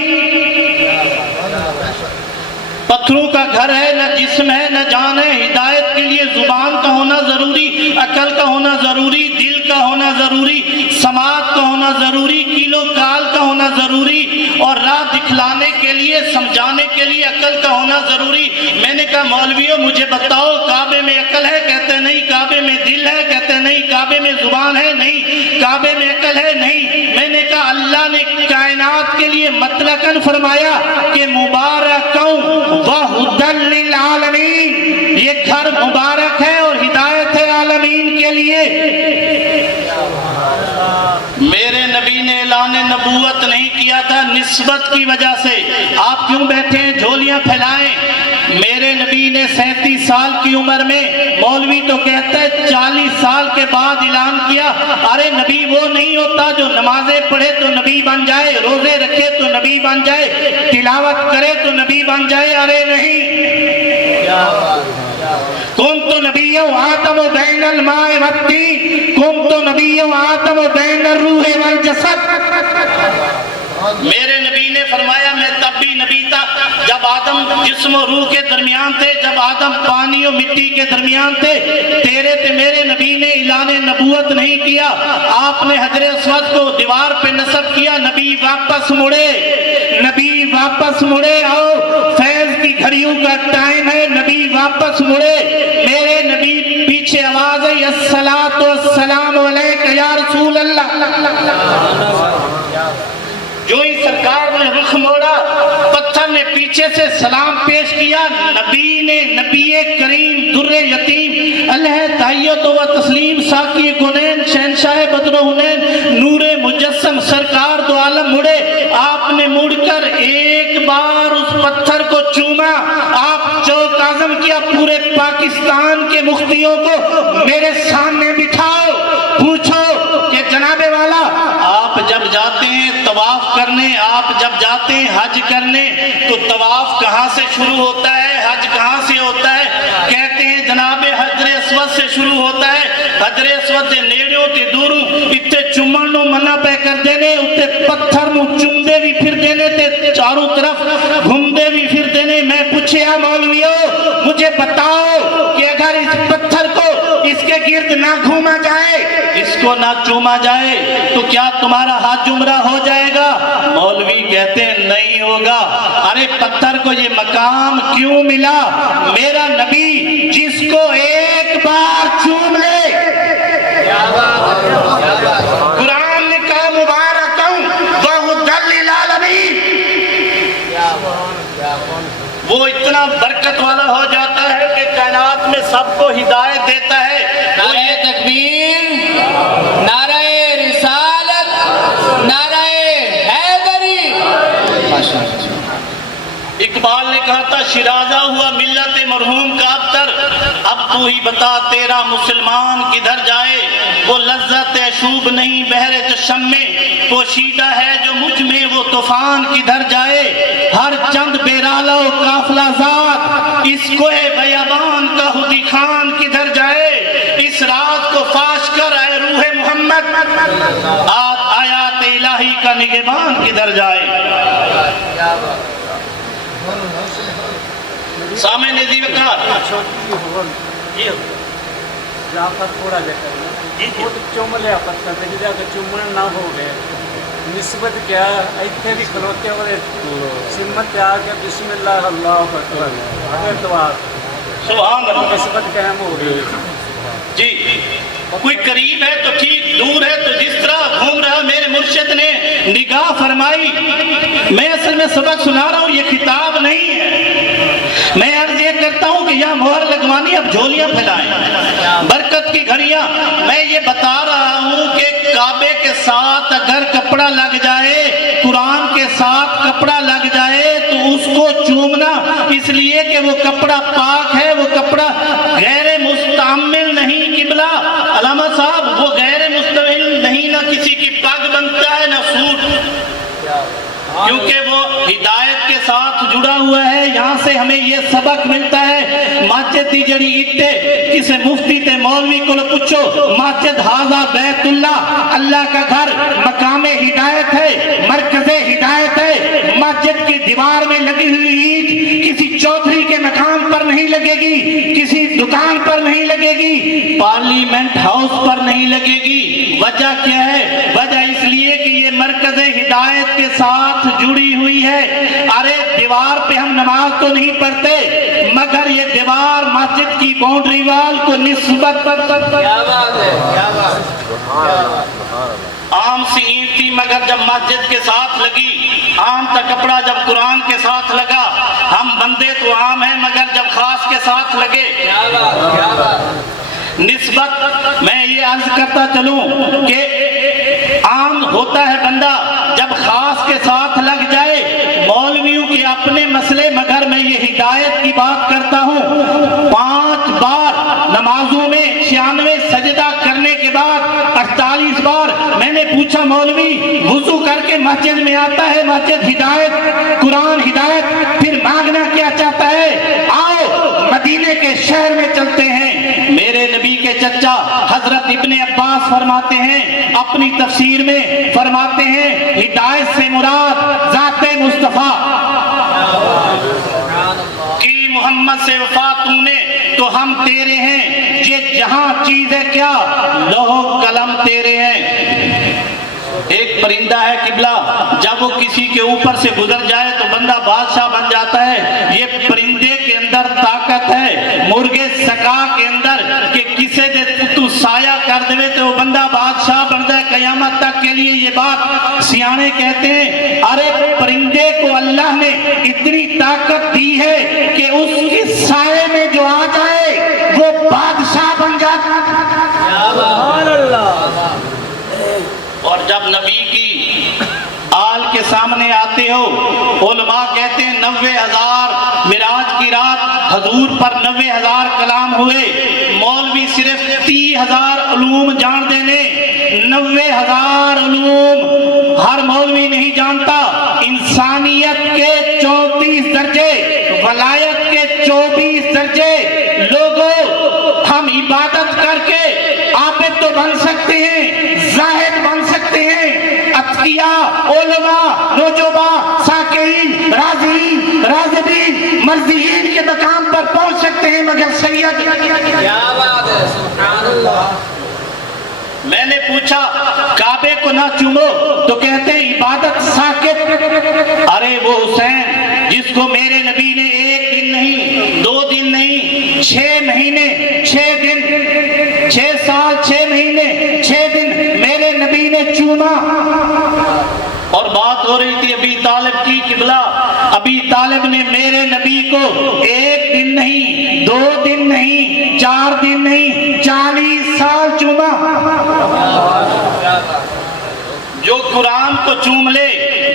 پتھروں کا گھر ہے، نہ جسم ہے نہ جان ہے۔ ہدایت کے لیے زبان کا ہونا ضروری، عقل کا ہونا ضروری، دل کا ہونا ضروری، سماعت کا ہونا ضروری، کیلو کال کا ہونا ضروری، اور راہ دکھلانے کے لیے سمجھانے کے لیے عقل کا ہونا ضروری۔ میں نے کہا مولویوں مجھے بتاؤ کعبے میں عقل ہے؟ کہتے نہیں۔ کعبے میں دل ہے؟ کہتے نہیں۔ کعبے میں زبان ہے؟ نہیں۔ کعبے میں عقل ہے؟ نہیں۔ میں نے کہا اللہ نے کائنات کے لیے مطلقاً فرمایا کہ مبارکوں وہدی للعالمین، یہ گھر مبارک ہے اور ہدایت ہے عالمین کے لیے۔ میرے نبی نے اعلان نبوت نہیں کیا تھا نسبت کی وجہ سے۔ آپ کیوں بیٹھے ہیں جھولیاں پھیلائیں؟ میرے نبی نے 37 سال کی عمر میں، مولوی تو کہتا ہے 40 سال کے بعد اعلان کیا۔ ارے نبی وہ نہیں ہوتا جو نمازیں پڑھے تو نبی بن جائے، روزے رکھے تو نبی بن جائے، تلاوت کرے تو نبی بن جائے۔ ارے نہیں، کنت نبی آدم بین الماء والطین، کنت نبی آدم بین الروح والجسد۔ میرے نبی نے فرمایا میں تب بھی نبی تھا جب آدم جسم و روح کے درمیان تھے، جب آدم پانی و مٹی کے درمیان تھے۔ میرے نبی نے اعلان نبوت نہیں کیا۔ آپ نے حجر اسود کو دیوار پہ نصب کیا، نبی واپس مڑے، نبی واپس مڑے۔ آؤ فیض کی گھڑیوں کا ٹائم ہے، نبی واپس مڑے۔ میرے نبی پیچھے آواز ہے الصلاۃ والسلام علیک یا رسول اللہ۔ جو ہی سرکار نے رخ موڑا، پتھر نے پیچھے سے سلام پیش کیا۔ نبی نے، نبی کریم در یتیم علیہ تحیت و تسلیم، ساقی گنین، شہنشاہ بدر حنین، نور مجسم، سرکار دو عالم مڑے۔ آپ نے مڑ کر ایک بار اس پتھر کو چوما۔ آپ چوک عزم کیا، پورے پاکستان کے مفتیوں کو میرے سامنے بٹھاؤ، پوچھو کہ جناب والا آپ جب جاتے ہیں طواف کرنے، آپ جب جاتے ہیں حج کرنے، تو طواف کہاں سے شروع ہوتا ہے، حج کہاں سے ہوتا ہے؟ کہتے ہیں جناب حجر اسود سے شروع ہوتا ہے۔ حجر اسود سے نیڑوں تے دوروں اتنے چمن نو منع پہ کر دینے، اتنے پتھر نو چمدے بھی پھر دینے تے چاروں طرف گھومدے بھی پھر دینے۔ میں پوچھیا مولویوں مجھے بتاؤ کہ اگر اس پتھر کو اس کے گرد نہ گھوما جائے، اس کو نہ چوما جائے تو کیا تمہارا ہاتھ جمرہ ہو جائے گا؟ مولوی کہتے ہیں نہیں ہوگا۔ ارے پتھر کو یہ مقام کیوں ملا؟ میرا نبی جس کو ایک بار چوم لے، قرآن نے کہا مبارکوں وہدی للعالمین، وہ اتنا برکت والا ہو جاتا ہے کہ کائنات میں سب کو ہدایت دیتا ہے۔ نعرہ تکبیر، نعرہ رسالت، نعرہ حیدری۔ اقبال نے کہا تھا شیرازہ ہوا ملت مرحوم کا ابتر، اب تو ہی بتا تیرا مسلمان کدھر جائے، وہ لذت شوب نہیں بحر چشم میں پوشیدہ ہے جو مجھ میں، وہ طوفان کدھر جائے، ہر چند بیرالہ و قافلہ زاد، اس کوہ بیابان کا ہدی خان کدھر جائے، اس راز کو فاش کر اے روح محمد، آیات الہی کا نگہبان کدھر جائے۔ سامع نظیر کار چھوٹی ہون جعفر تھوڑا جا کرنا وہ چوم لیا پتھر تے جا کے چومن نہ ہو گئے، نسبت کیا ایتھے بھی کھلوتے والے سمت آ کے بسم اللہ اللہ اکبر اگر دعا سبحان اللہ، نسبت قائم ہو گئی۔ جی کوئی قریب ہے تو ٹھیک، دور ہے تو جس طرح گھوم رہا میرے مرشد نے نگاہ فرمائی۔ میں اصل میں سبق سنا رہا ہوں، یہ کتاب نہیں ہے۔ میں عرض یہ کرتا ہوں کہ یہاں مہر لگوانی، اب جھولیاں پھیلائیں، برکت کی گھڑیاں۔ میں یہ بتا رہا ہوں کہ کعبے کے ساتھ اگر کپڑا لگ جائے، قرآن کے ساتھ کپڑا لگ جائے تو اس کو چومنا، اس لیے کہ وہ کپڑا پاک ہے، وہ کپڑا غیر مستعمل نہیں۔ قبلہ علامہ صاحب وہ غیر مستعمل نہیں، نہ کسی کی پگ بنتا ہے نہ سوٹ، کیونکہ وہ ہدایت کے ساتھ جڑا ہوا ہے۔ یہاں سے ہمیں یہ سبق ملتا ہے، مسجد دی جڑی اٹے کسے مفتی تے مولوی کو پوچھو، مسجد ہاذا بیت اللہ، اللہ کا گھر مقام ہدایت ہے، مرکز ہدایت ہے۔ مسجد کی دیوار میں لگی ہوئی اینٹ کسی چودھری کے مقام پر نہیں لگے گی، کسی دکان پر نہیں لگے گی، پارلیمنٹ ہاؤس پر نہیں لگے گی۔ وجہ کیا ہے؟ وجہ اس لیے کہ یہ مرکز ہدایت کے ساتھ جڑی ہوئی ہے۔ ارے دیوار پہ ہم نماز تو نہیں پڑھتے، مگر یہ دیوار مسجد کی باؤنڈری وال کو نسبت کیا بات ہے، کیا بات عام سی اینٹ تھی، مگر جب مسجد کے ساتھ لگی، عام تا کپڑا جب قرآن کے ساتھ لگا، ہم بندے تو عام ہیں مگر جب خاص کے ساتھ لگے، کیا بات۔ نسبت۔ میں یہ عرض کرتا چلوں کہ عام ہوتا ہے بندہ، جب خاص کے ساتھ لگ جائے، مولویوں کے اپنے مسئلے، مگر میں یہ ہدایت کی بات کرتا ہوں۔ 5 بار نمازوں میں 96 سجدہ کرنے کے بعد 48 بار میں نے پوچھا مولوی وضو کر کے مسجد میں آتا ہے، مسجد ہدایت، قرآن ہدایت، پھر مانگنا کیا چاہتا ہے؟ آؤ مدینے کے شہر میں چلتے ہیں۔ میرے نبی کے چچا حضرت ابن عباس فرماتے ہیں، اپنی تفسیر میں فرماتے ہیں، ہدایت سے مراد ذات مصطفیٰ کی محمد سے وفا تو نے تو ہم تیرے ہیں، یہ جہاں چیز ہے کیا لوح قلم تیرے ہیں۔ ایک پرندہ ہے قبلہ، جب وہ کسی کے اوپر سے گزر جائے تو بندہ بادشاہ بن جاتا ہے۔ یہ پرندے کے اندر طاقت ہے، مرغے سکا کے اندر کہ کسے دے تو سایہ کر دے تو وہ بندہ بادشاہ بن جائے قیامت تک کے لیے۔ یہ بات سیانے کہتے ہیں، ارے پرندے کو اللہ نے اتنی طاقت دی ہے کہ اس کے سائے میں جو آ جائے وہ بادشاہ بن جاتا ہے۔ اور جب نبی کی آل کے سامنے آتے ہو، علماء کہتے ہیں 90,000 معراج کی رات حضور پر 90,000 کلام ہوئے، مولوی صرف 30,000 علوم جان دینے۔ 90,000 علوم ہر مولوی نہیں جانتا۔ انسانیت کے 34 درجے، ولایت کے 24 درجے۔ لوگوں ہم عبادت کر کے عابد تو بن سکتے ہیں، زاہد بن سکتے ہیں، اتقیاء، علماء، نجوبا، ساکرین، راضین، راضبین، مرضیین کے مقام پر پہنچ سکتے ہیں، مگر سید کیا بات ہے، سبحان اللہ۔ میں نے پوچھا کعبے کو نہ چومو تو کہتے ہیں عبادت ساکت۔ ارے وہ حسین جس کو میرے نبی نے 1 دن نہیں 2 دن نہیں 6 مہینے 6 دن 6 سال 6 مہینے 6 دن میرے نبی نے چوما، اور بات ہو رہی تھی ابی طالب کی قبلہ، ابی طالب نے میرے نبی کو 1 دن نہیں 2 دن نہیں 4 دن نہیں 40 سال چوما۔ جو قرآن کو چوم لے،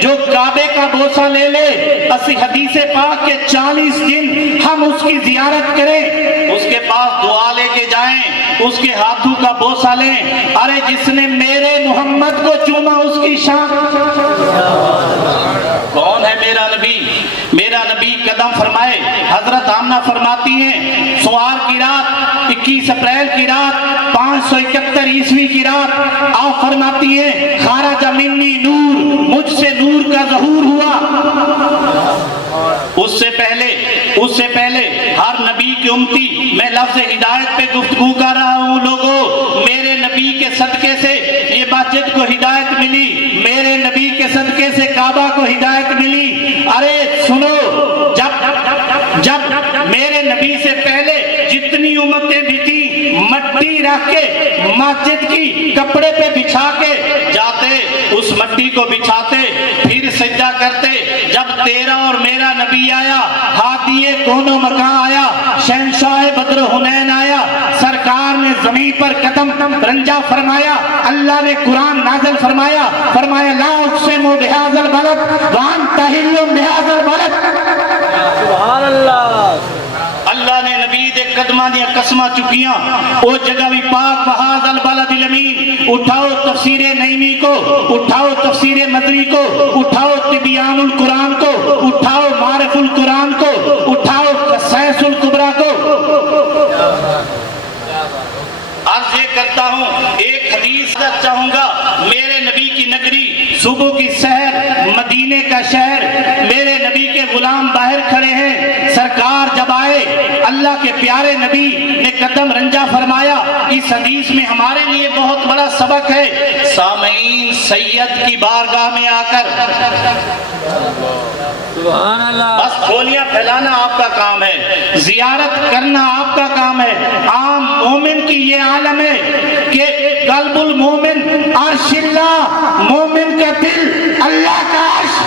جو کعبے کا بوسہ لے لے، اسی حدیث پاک کے 40 دن ہم اس کی زیارت کریں، اس کے پاس دعا لے کے جائیں، اس کے ہاتھوں کا بوسہ لیں۔ ارے جس نے میرے محمد کو چوما اس کی شان۔ کون ہے میرا نبی؟ میرا نبی قدم فرمائے، حضرت آمنہ فرماتی ہیں سوار کی رات 21 اپریل کی رات 571 عیسوی کی رات آپ فرماتی ہیں خارج منی نور، مجھ سے نور کا ظہور ہوا۔ اس سے پہلے ہر نبی کی امتی، میں لفظ ہدایت پہ گفتگو کر رہا ہوں لوگوں، میرے نبی کے صدقے سے یہ مسجد کو ہدایت ملی، میرے نبی کے صدقے سے کعبہ کو ہدایت ملی۔ ارے سنو، جب میرے نبی سے پہلے جتنی امتیں بھی تھیں، مٹی رکھ کے مسجد کی کپڑے پہ بچھا کے جاتے، اس مٹی کو بچھاتے، پھر سجدہ کرتے۔ جب تیرا اور میرا نبی آیا، ہادی کونو مکان آیا، شہنشاہ بدر حنین آیا، سرکار نے زمین پر قدم رنجا فرمایا، اللہ نے قرآن نازل فرمایا لا اقسم بہذا البلد وانت حل بہذا البلد۔ سبحان اللہ۔ اللہ نے نبی دے قدمہ دیا قسمہ چکیاں، او جگہ بھی پاک بہذا البلد الامین۔ اٹھاؤ تفسیر نعیمی کو، اٹھاؤ تفسیر مدنی کو، اٹھاؤ تبیان القرآن کو، اٹھاؤ معرف القرآن کو، اٹھاؤ قصائص الکبریٰ کو۔ عرض یہ کرتا ہوں، ایک حدیث چاہوں گا، میرے نبی کی نگری، صبح کی سحر، مدینے کا شہر، میرے نبی کے غلام باہر کھڑے ہیں، سرکار جب آئے، اللہ کے پیارے نبی نے قدم رنجا فرمایا۔ اس حدیث میں ہمارے لیے بہت بڑا سبق ہے۔ سامعین، سید کی بارگاہ میں آ کر سبحان اللہ، بس کھولیاں پھیلانا آپ کا کام ہے، زیارت کرنا آپ کا کام ہے۔ عام مومن کی یہ عالم ہے کہ قلب المومن عرش اللہ، مومن کا دل اللہ کا عرش۔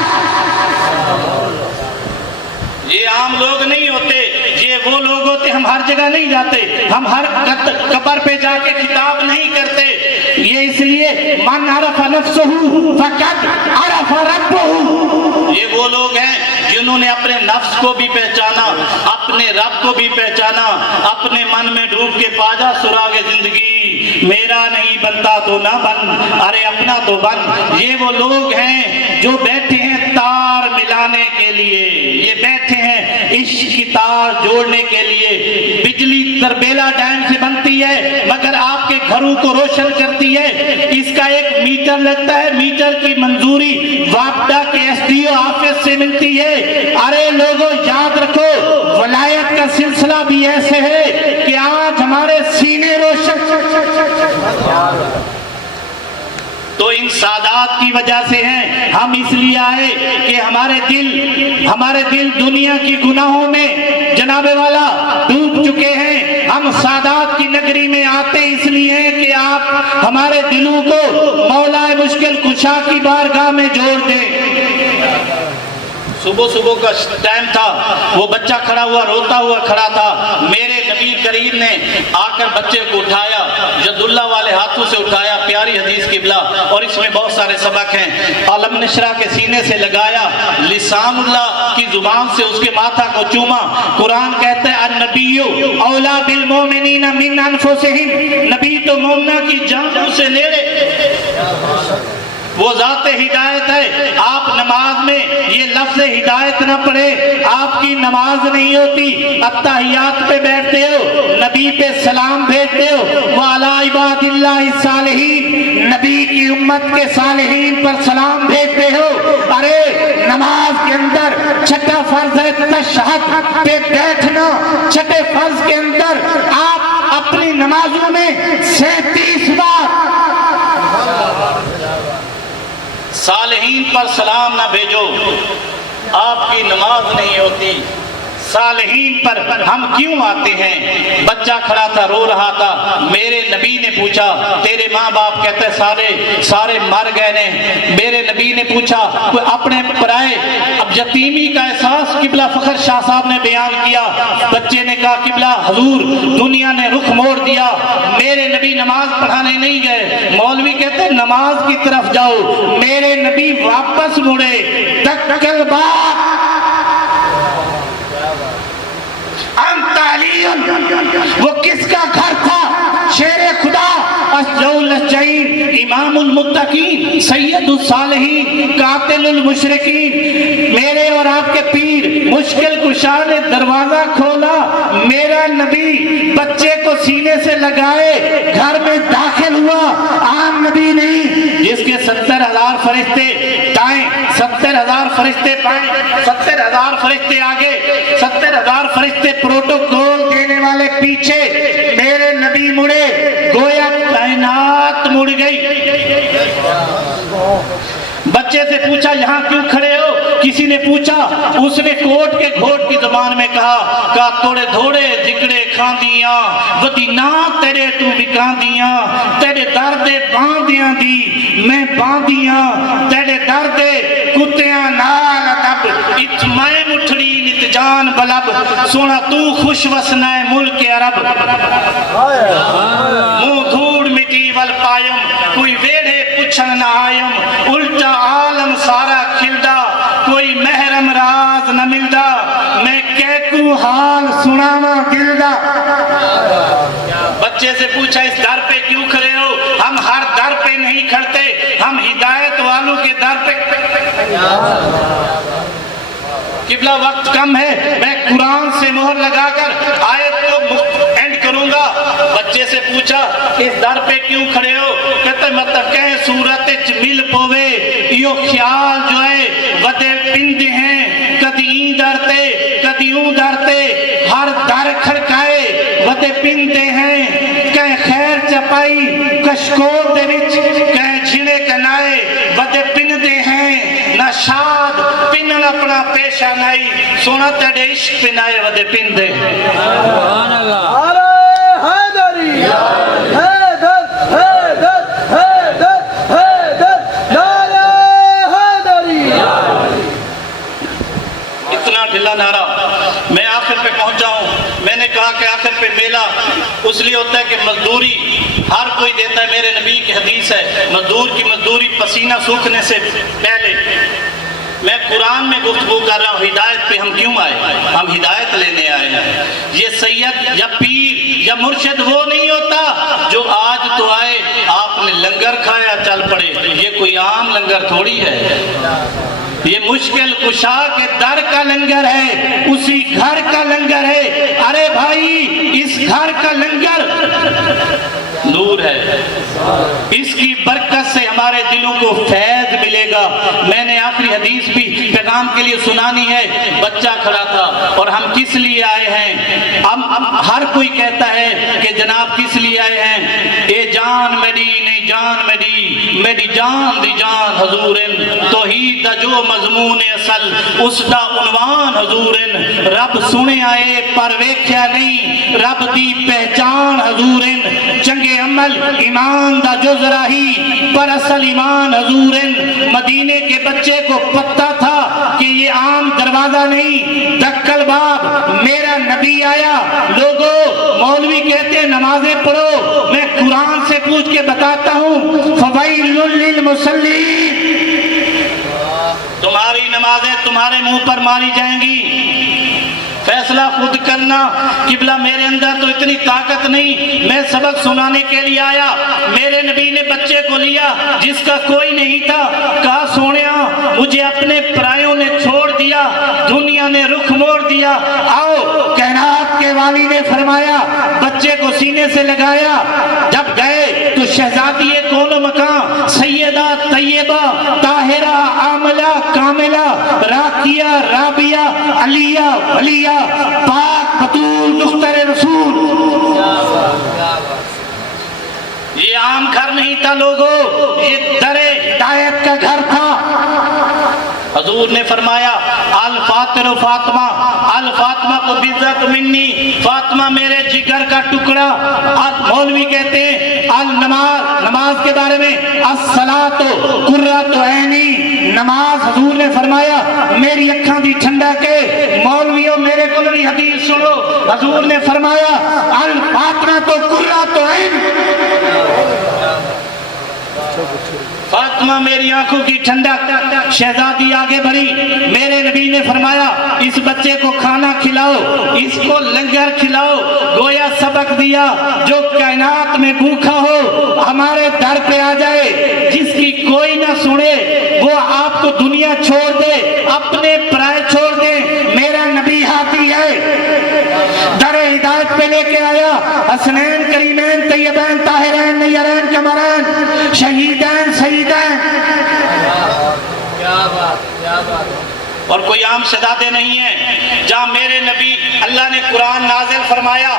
یہ عام لوگ نہیں ہوتے، یہ وہ لوگ ہوتے، ہم ہر جگہ نہیں جاتے، ہم ہر قبر پہ جا کے خطاب نہیں کرتے۔ یہ اس لیے من عرف نفسہ فقد عرف ربہ۔ یہ وہ لوگ ہیں جنہوں نے اپنے نفس کو بھی پہچانا، اپنے رب کو بھی پہچانا، اپنے من میں ڈوب کے پاجا سراغ زندگی، میرا نہیں بنتا تو نہ بن، ارے اپنا تو بن۔ یہ وہ لوگ ہیں جو بیٹھے ہیں تار ملانے کے لیے، یہ بیٹھے ہیں عشق کی تار جوڑنے کے لیے۔ بجلی تربیلا ڈیم سے بنتی ہے مگر آپ کے گھروں کو روشن کرتی ہے، اس کا ایک میٹر لگتا ہے، میٹر کی منظوری وابڈا کے SDO آفس سے ملتی ہے۔ ارے لوگوں یاد رکھو، ولایت کا سلسلہ بھی ایسے ہے کہ آج ہمارے سینے روشن، تو ان سادات کی وجہ سے ہیں۔ ہم اس لیے آئے کہ ہمارے دل دنیا کی گناہوں میں جناب والا ڈوب چکے ہیں۔ ہم سادات کی نگری میں آتے اس لیے ہیں کہ آپ ہمارے دلوں کو مولا مشکل کشا کی بارگاہ میں جوڑ دیں۔ صبح کا ٹائم تھا، وہ بچہ کھڑا ہوا روتا ہوا کھڑا تھا، میرے نبی کریم نے آ کر بچے کو اٹھایا، جد اللہ والے ہاتھوں سے اٹھایا، پیاری حدیث قبلہ، اور اس میں بہت سارے سبق ہیں۔ علم نشرہ کے سینے سے لگایا، لسان اللہ کی زبان سے اس کے ماتھا کو چوما۔ قرآن کہتا ہے النبی اولا بالمومنین من انفسہم، نبی تو مومنہ کی جانوں سے نیڑے، وہ ذات ہدایت ہے۔ آپ نماز میں یہ لفظ ہدایت نہ پڑھے، آپ کی نماز نہیں ہوتی۔ اتحیات پہ بیٹھتے ہو، نبی پہ سلام بھیجتے ہو، وَعَلَىٰ عِبَادِ اللَّهِ الصَّالِحِينَ، نبی کی امت کے صالحین پر سلام بھیجتے ہو۔ ارے نماز کے اندر چھٹا فرض ہے تشہد پہ بیٹھنا، چھٹے فرض کے اندر آپ اپنی نمازوں میں 37 بار صالحین پر سلام نہ بھیجو، آپ کی نماز نہیں ہوتی۔ صالحین پر ہم کیوں آتے ہیں؟ بچہ کھڑا تھا، رو رہا تھا، میرے نبی نے پوچھا تیرے ماں باپ؟ کہتے سارے مر گئے نے۔ میرے نبی نے پوچھا کوئی اپنے پرائے؟ اب یتیمی کا احساس قبلہ فخر شاہ صاحب نے بیان کیا۔ بچے نے کہا قبلہ حضور دنیا نے رخ موڑ دیا، میرے نبی نماز پڑھانے نہیں گئے۔ مولوی کہتے نماز کی طرف جاؤ، میرے نبی واپس مڑے۔ دکل باپ وہ کس کا گھر تھا؟ شیر خدا اشجع الاشجعین، امام المتقین، سید الصالحین، قاتل المشرکین، میرے اور آپ کے پیر مشکل کشا نے دروازہ کھولا، میرا نبی بچے کو سینے سے لگائے گھر میں داخل ہوا۔ عام نبی نہیں جس کے 70,000 فرشتے دائیں، 70,000 فرشتے بائیں، 70,000 فرشتے آگے، 70,000 فرشتے پروٹوکول دینے والے پیچھے، میرے نبی مڑے گویا کائنات مڑ گئی۔ بچے سے پوچھا یہاں کیوں کھڑے ہو؟ کسی نے پوچھا، اس نے کوٹ کے گھوٹ کی زبان میں کہا توڑے دھوڑے جکڑے کھاندیاں ودی نا تیرے تو بکاندیاں، تیرے دردے باندیاں دی میں باندیاں، تیرے دردے کتیاں نال ادب اچ میں مٹھڑی نت جان بلب، سونا تو خوش وسنا ہے ملک عرب، منہ دھوڑ مٹی ول پائم کوئی ویڑے پچھن نہ آئم، الٹا عالم سارا کھلدا کوئی محرم راز نہ ملدا، میں کیکو حال سناواں دل دا۔ بچے سے پوچھا اس در پہ کیوں کھڑے ہو؟ ہم ہر در پہ نہیں کھڑتے، ہم ہدایت والوں کے در پہ۔ قبلہ وقت کم ہے، میں قرآن سے مہر لگا کر آیت کو اینڈ کروں گا۔ بچے سے پوچھا اس در پہ کیوں کھڑے ہو؟ کہتے مطلب کہیں صورت مل پوے یہ خیال جو ہے ودے پندے ہیں، کدی این درتے کدی اون درتے، ہر در کھڑکائے ودے پندے ہیں، کہیں خیر چپائی کشکول دے وچ، کہیں جھڑے کنائے ودے پندے ہیں، نہ شاد پنن اپنا پیشہ نائی، سونا تیڑے عشق پنائے ودے پندے ہیں۔ سبحان اللہ۔ اتنا ڈھلا نعرہ میں آخر پہ پہنچا ہوں۔ میں نے کہا کہ آخر پہ میلہ اس لیے ہوتا ہے کہ مزدوری ہر کوئی دیتا ہے، میرے نبی کی حدیث ہے مزدور کی مزدوری پسینہ سوکھنے سے پہلے۔ میں قرآن میں گفتگو کر رہا ہوں، ہدایت پہ ہم کیوں آئے؟ ہم ہدایت لینے آئے ہیں۔ یہ سید یا پیر یا مرشد وہ نہیں ہوتا جو آج تو آئے آپ نے لنگر کھایا چل پڑے، یہ کوئی عام لنگر تھوڑی ہے، یہ مشکل کشا کے در کا لنگر ہے، اسی گھر کا لنگر ہے۔ ارے بھائی اس گھر کا لنگر نور ہے، اس کی برکت سے ہمارے دلوں کو فیض ملے گا۔ میں نے آخری حدیث بھی پیغام کے لیے سنانی ہے۔ بچہ کھڑا تھا اور ہم کس لیے آئے ہیں؟ ہر کوئی کہتا ہے کہ جناب کس لیے آئے ہیں؟ اے جان میری نہیں جان میری جان دی جان حضورن، توحید دا جو مضمون اصل اس دا عنوان حضورن، رب سنے آئے پر ویکھیا نہیں، رب دی پہچان حضورن، چنگے عمل ایمان دا جز راہی پر اصل ایمان حضورن۔ مدینے کے بچے کو پتہ تھا کہ یہ عام دروازہ نہیں، دکل باب میرا نبی آیا۔ لوگوں مولوی کہتے ہیں نمازیں پڑھو، میں قرآن سے پوچھ کے بتاتا ہوں، فویل للمصلین، تمہاری نمازیں تمہارے منہ پر ماری جائیں گی، فیصلہ خود کرنا۔ قبلہ میرے اندر تو اتنی طاقت نہیں، میں سبق سنانے کے لیے آیا۔ میرے نبی نے بچے کو لیا جس کا کوئی نہیں تھا، کہا سونیا مجھے اپنے پرائیوں نے چھوڑ دیا، دنیا نے رخ موڑ دیا، آؤ۔ کائنات کے والی نے فرمایا، بچے کو سینے سے لگایا۔ جب گئے تو شہزادی کون مکان، سیدہ طیبہ طاہرہ عاملہ کاملہ راقیہ رابیہ علیہ ولیہ پاک بطول دختر رسول۔ یہ عام گھر نہیں تھا لوگوں، یہ در ہدایت کا گھر تھا۔ حضور نے فرمایا الفاطر و فاطمہ، الفاطمہ کو بذات منی، فاطمہ میرے جگر کا ٹکڑا۔ مولوی کہتے ہیں النماز، نماز کے بارے میں الصلاۃ قرۃ عینی، نماز حضور نے فرمایا میری اکھاں دی ٹھنڈک ہے۔ مولویوں میرے کو بھی حدیث سنو، حضور نے فرمایا الفاطمہ تو قرۃ عین، فاطمہ میری آنکھوں کی ٹھنڈک۔ شہزادی آگے بڑھی، میرے نبی نے فرمایا اس بچے کو کھانا کھلاؤ، اس کو لنگر کھلاؤ، گویا سبق دیا جو کائنات میں بھوکا ہو ہمارے در پہ آ جائے، جس کی کوئی نہ سنے وہ آپ کو دنیا چھوڑ دے، اپنے پرائے چھوڑ دے، میرا نبی ہاتھی ہے۔ در ہدایت پہ لے کے آیا حسنین کریمین طیبین طاہرین نیرین کمرین شہیدین سیدین، اور کوئی عام شہزادے نہیں ہیں۔ جہاں میرے نبی اللہ نے قرآن نازل فرمایا،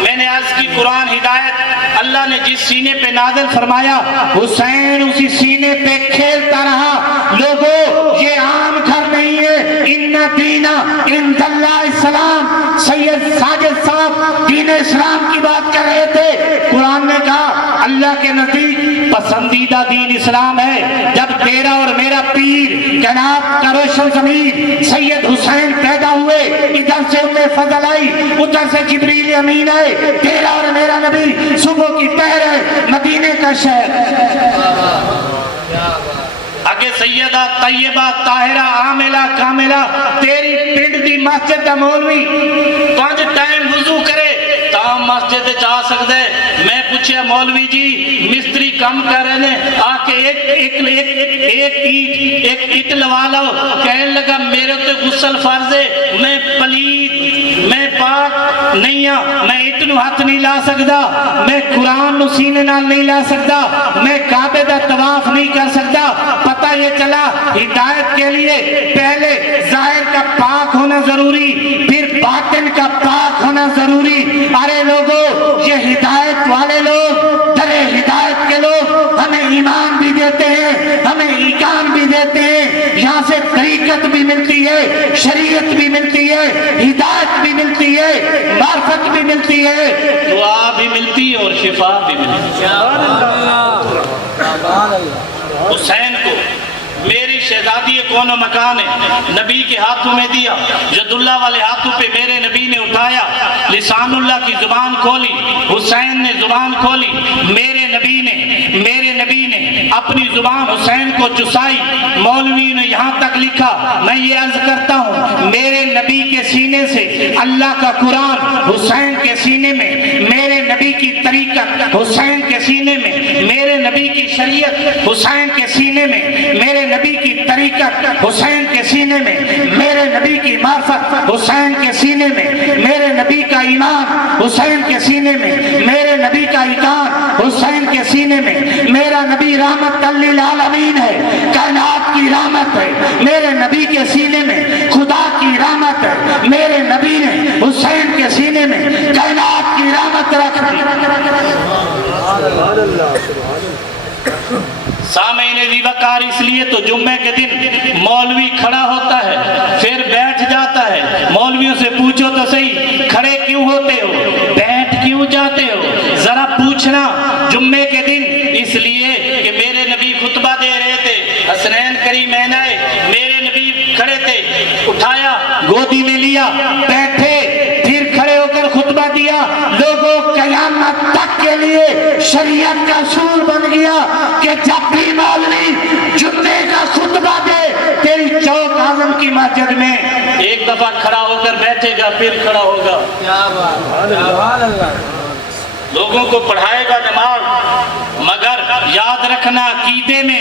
میں نے عرض کی قرآن ہدایت اللہ نے جس سینے پہ نازل فرمایا حسین اسی سینے پہ کھیلتا رہا۔ لوگوں یہ عام گھر نہیں ہے، ان دین عند اللہ اسلام۔ سید ساجد صاحب دین اسلام کی بات کر رہے تھے، قرآن نے کہا اللہ کے نزدیک پسندیدہ دین اسلام ہے۔ جب تیرا اور میرا پیر جناب کا روشن ضمیر سید حسین پیدا ہوئے، ادھر سے ام فضل آئی، ادھر سے جبریل امین آئے، تیرا اور میرا نبی صبح کی پہر ہے مدینے کا شہر۔ اگے سیدہ طیبہ طاہرہ عاملہ کاملہ تیری پنڈ دی مسجد دا مولوی 5 ٹائم وضو کرے تاں مسجد چاہ سکتے۔ میں پوچھیا مولوی جی مستری کم کر رہے ہیں، آ کے ایک اینٹ لوا لو۔ کہنے لگا میرے تے غسل فرض ہے، میں پلید میں پاک نہیں ہاں، میں اینٹ نو ہاتھ نہیں لا سکتا، میں قرآن نو سینے نال نہیں لا سکتا، میں کعبے دا طواف نہیں کر سکتا۔ پتہ یہ چلا ہدایت کے لیے پہلے ظاہر کا پاک ہونا ضروری، پھر باطن کا پاک ہونا ضروری۔ ارے لوگوں یہ ہدایت والے لوگ، در ہدایت کے لوگ ہمیں ایمان بھی دیتے ہیں، ہمیں ایمان بھی دیتے ہیں، یہاں سے طریقت بھی ملتی ہے، شریعت بھی ملتی ہے، ہدایت بھی ملتی ہے، معرفت بھی ملتی ہے، دعا بھی ملتی ہے اور شفا بھی ملتی ہے۔ حسین کو میری شہزادی کون و مکان ہے نبی کے ہاتھوں میں دیا، ید اللہ والے ہاتھوں پہ میرے نبی نے اٹھایا، لسان اللہ کی زبان کھولی، حسین نے زبان کھولی، میرے نبی نے اپنی زبان حسین کو چسائی۔ مولوی نے یہاں تک لکھا، میں یہ عرض کرتا ہوں میرے نبی کے سینے سے اللہ کا قرآن حسین کے سینے میں، میرے نبی کی طریقت حسین کے سینے میں، میرے نبی کی شریعت حسین کے سینے میں، میرے نبی کی طریقت حسین کے سینے میں، میرے نبی کی معرفت حسین کے سینے میں، میرے نبی کا ایمان حسین کے سینے میں، میرے نبی کا اطاعت حسین کے سینے میں۔ میرا نبی رحمت للعالمین ہے، کائنات کی رحمت ہے، میرے نبی کے سینے میں خدا کی رحمت ہے، میرے نبی نے حسین کے سینے میں کائنات کی رحمت رکھ دی۔ سامعین ذی وقار، اس لیے تو جمعے کے دن مولوی کھڑا ہوتا ہے پھر بیٹھ جاتا ہے۔ مولویوں سے پوچھو تو صحیح کھڑے کیوں ہوتے ہو، بیٹھ کیوں جاتے ہو، ذرا پوچھنا۔ جمعے کے دن اس لیے کہ میرے نبی خطبہ دے رہے تھے، حسنین کریمین آئے، میرے نبی کھڑے تھے، اٹھایا گودی میں لیا، بیٹھے، پھر کھڑے ہو کر خطبہ دیا۔ لوگوں قیامت تک کے لیے شریعت کا اصول بن گیا کہ جب بھی مولوی جمعے کا خطبہ دے تیری چوک اعظم کی مسجد میں ایک دفعہ کھڑا ہو کر بیٹھے گا، پھر کھڑا ہوگا، لوگوں کو پڑھائے گا نماز، مگر یاد رکھنا عقیدے میں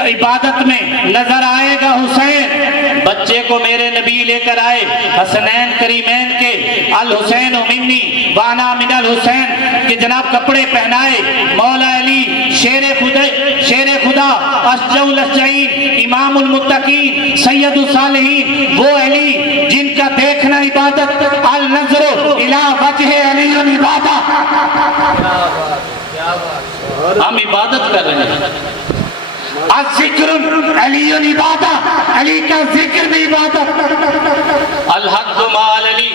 عبادت میں نظر آئے گا حسین۔ بچے کو میرے نبی لے کر آئے حسنین کریمین کے، الحسین منی وانا من الحسین کہ جناب کپڑے پہنائے، مولا علی شیر خدا اشجع الاشجعین امام المتقین سید الصالحین، وہ علی جن کا دیکھنا عبادت، النظر الی وجہ علی عبادہ۔ ہم عبادت کر رہے ہیں. الذکر علی عبادت، علی کا ذکر بھی عبادت. الحق مال علی،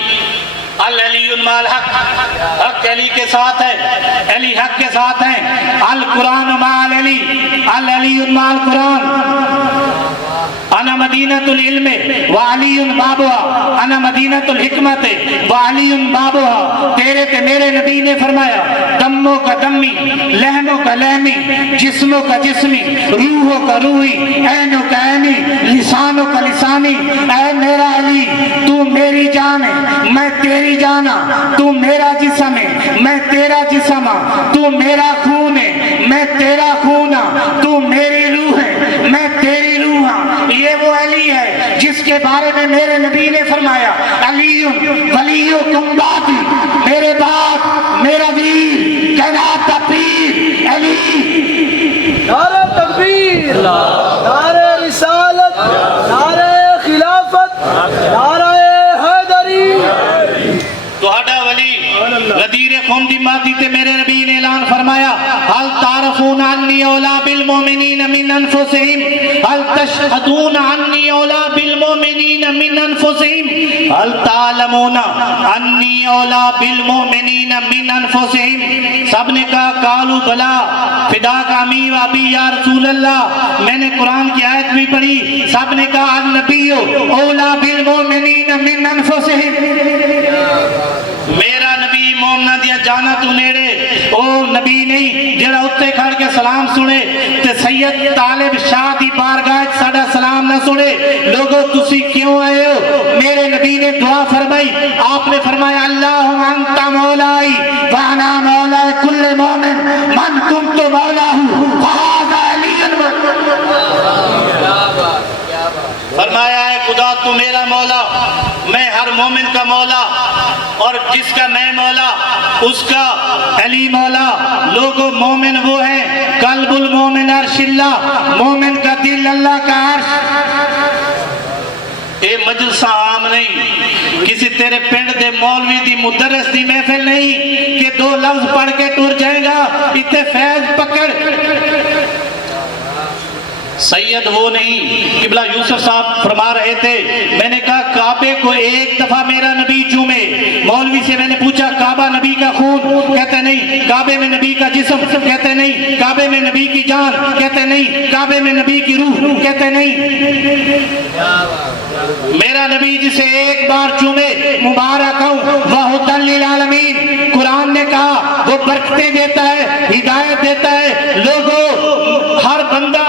العلی مال حق، حق علی کے ساتھ ہے، علی حق کے ساتھ ہیں. القرآن مال علی، العلی مال قرآن. انا مدینۃ العلم وعلی بابها، انا مدینۃ الحکمت وعلی بابها. تیرے تے میرے نبی نے فرمایا دموں کا دمی، لہموں کا لہمی، جسموں کا جسمی، روحوں کا روحی، عینوں کا عینی، لسانوں کا لسانی. اے میرا علی تو میری جان ہے، میں تیری جان ہوں. تو میرا جسم ہے، میں تیرا جسم ہوں. تو میرا خون ہے، میں تیرا خون ہوں. تو میری روح ہے، میں تیری روح ہوں. یہ وہ علی ہے جس کے بارے میں میرے نبی نے فرمایا علی ولیکم بعدی، میرے بعد میرا ویر، کائنات کا پیر علی. نعرہ تکبیر، نعرہ رسالت، نعرہ خلافت، نعرہ حیدری. تہاڈا ولی غدیر خون دی مادی تے میرے نبی نے اعلان فرمایا حل تعرفون عنی اولا بالمؤمنین من انفسہم، حل تشہدون عنی اولا بالمؤمنین من انفسہم، حل تعلمون عنی اولا بالمؤمنین من انفسہم. سب نے کہا قالوا بلا فداک امی و ابی یا رسول اللہ. میں نے قرآن کی آیت بھی پڑھی، سب نے کہا النبی اولا بالمؤمنین من انفسہم. میرا نبی مومنہ دیا جانا تو نیڑے. او نبی نہیں جڑا اتنے کھڑ کے سلام سنے تے سید طالب شاہ دی بارگاہ ساڈا سلام نہ سنے. لوگو تسی کیوں آئے ہو؟ میرے نبی نے دعا فرمائی. آپ نے فرمایا اللہم انت مولائی وانا مولا کل مومن من کنت مولاہ فہذا علی. فرمایا ہے خدا تو میرا مولا، میں ہر مومن کا مولا، اور جس کا میں مولا اس کا علی مولا. لوگوں مومن وہ ہیں قلب المومن عرش اللہ، مومن کا دل اللہ کا عرش. اے مجلس عام نہیں، کسی تیرے پنڈ دے مولوی دی مدرس دی محفل نہیں کہ دو لفظ پڑھ کے ٹر جائے گا اتنے فیض پکڑ. سید وہ نہیں. قبلہ یوسف صاحب فرما رہے تھے، میں نے کہا کعبے کو ایک دفعہ میرا نبی چومے. مولوی سے میں نے پوچھا کعبہ نبی کا خون؟ کہتے نہیں. کعبے میں نبی کا جسم؟ کہتے نہیں. کعبے میں نبی کی جان؟ کہتے نہیں. کعبے میں نبی کی روح؟ کہتے نہیں. میرا نبی جسے ایک بار چومے مبارک ہوں وَهُدًى لِلْعَالَمِينَ. قرآن نے کہا وہ برکتیں دیتا ہے، ہدایت دیتا ہے. لوگوں ہر بندہ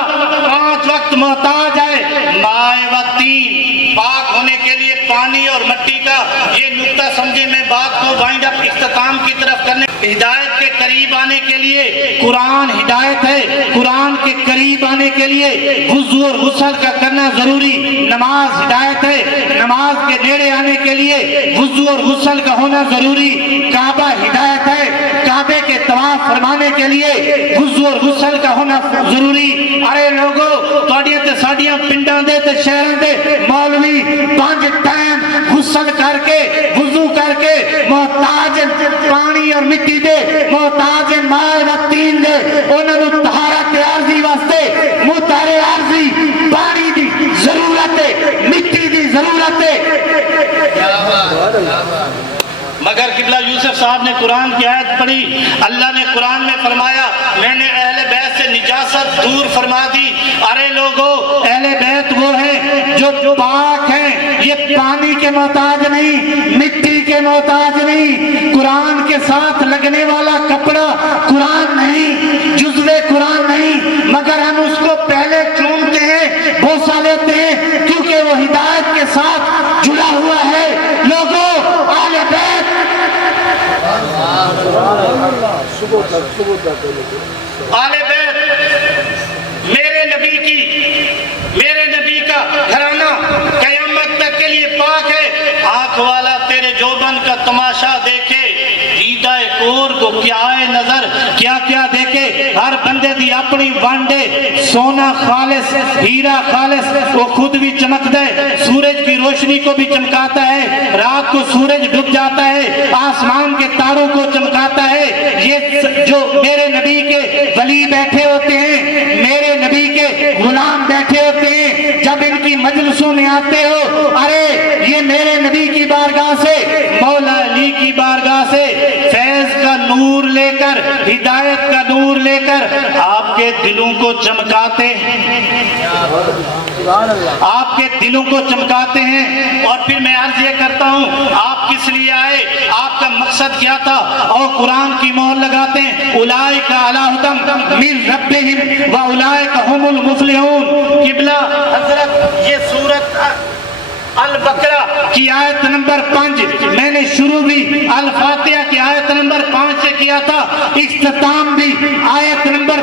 5 وقت محتاج ہے مائے و تین، پاک ہونے کے لیے پانی اور مٹی کا. یہ نقطہ سمجھے میں بات کو وائنڈ اپ اختتام کی طرف کرنے. ہدایت کے قریب آنے کے لیے قرآن ہدایت ہے. قرآن کے قریب آنے کے لیے وضو اور غسل کا کرنا ضروری. نماز ہدایت ہے. نماز کے نیڑے آنے کے لیے وضو اور غسل کا ہونا ضروری. کعبہ ہدایت ہے. کعبے کے طواف فرمانے کے لیے وضو اور غسل کا ہونا ضروری. ارے لوگوں تواڈیاں تے ساڈیاں پنڈاں دے تے شہراں دے مولوی 5 ٹائم غسل کر کے وضو کر کے محتاج پانی اور مٹی دے، محتاج مائے و تین دے. انہاں نوں طہارت عارضی واسطے مطہر عارضی پانی دی ضرورت ہے، مٹی دی ضرورت ہے. مگر قبلہ یوسف صاحب نے قرآن کی آیت پڑھی. اللہ نے قرآن میں فرمایا میں نے اہل بیت سے نجاست دور فرما دی. ارے لوگوں اہل بیت وہ ہیں جو پاک ہیں. یہ پانی کے محتاج نہیں، مٹی کے محتاج نہیں. قرآن کے ساتھ لگنے والا کپڑا قرآن نہیں، جزو قرآن نہیں، مگر ہم اس کو پہلے چومتے ہیں، بوسہ لیتے ہیں کیونکہ وہ ہدایت کے ساتھ جڑا ہوا ہے. لوگوں اہل بیت آلِ بیت میرے نبی کا گھرانہ قیامت تک کے لیے پاک ہے. آنکھ والا تیرے جوبن کا تماشا دیکھے، دیدہ کور کو کیا ہے نظر، کیا کیا دیکھے. ہر بندے دی اپنی وانڈے سونا خالص ہیرا خالص وہ خود بھی چمکتا ہے سورج کی روشنی کو بھی چمکاتا ہے رات کو سورج ڈوب جاتا ہے آسمان کے تاروں کو چمکاتا ہے یہ جو میرے نبی کے ولی بیٹھے ہوتے ہیں میرے نبی کے غلام بیٹھے ہوتے ہیں جب ان کی مجلسوں میں آتے ہو ارے یہ میرے نبی کی بارگاہ سے مولا علی کی بارگاہ سے فیض کا نور لے کر ہدایت کا نور لے کر آپ کے دلوں کو چمکاتے ہیں آپ کے دلوں کو چمکاتے ہیں اور پھر میں عرض یہ کرتا ہوں آپ کس لیے آئے آپ کا مقصد کیا تھا اور قرآن کی مہر لگاتے ہیں اولئک علی ھدی من ربہم واولئک ھم المفلحون قبلہ حضرت یہ سورت البقرہ کی آیت نمبر 5 میں نے شروع بھی الفاتحہ کی آیت نمبر 5 سے کیا تھا اختتام بھی آیت نمبر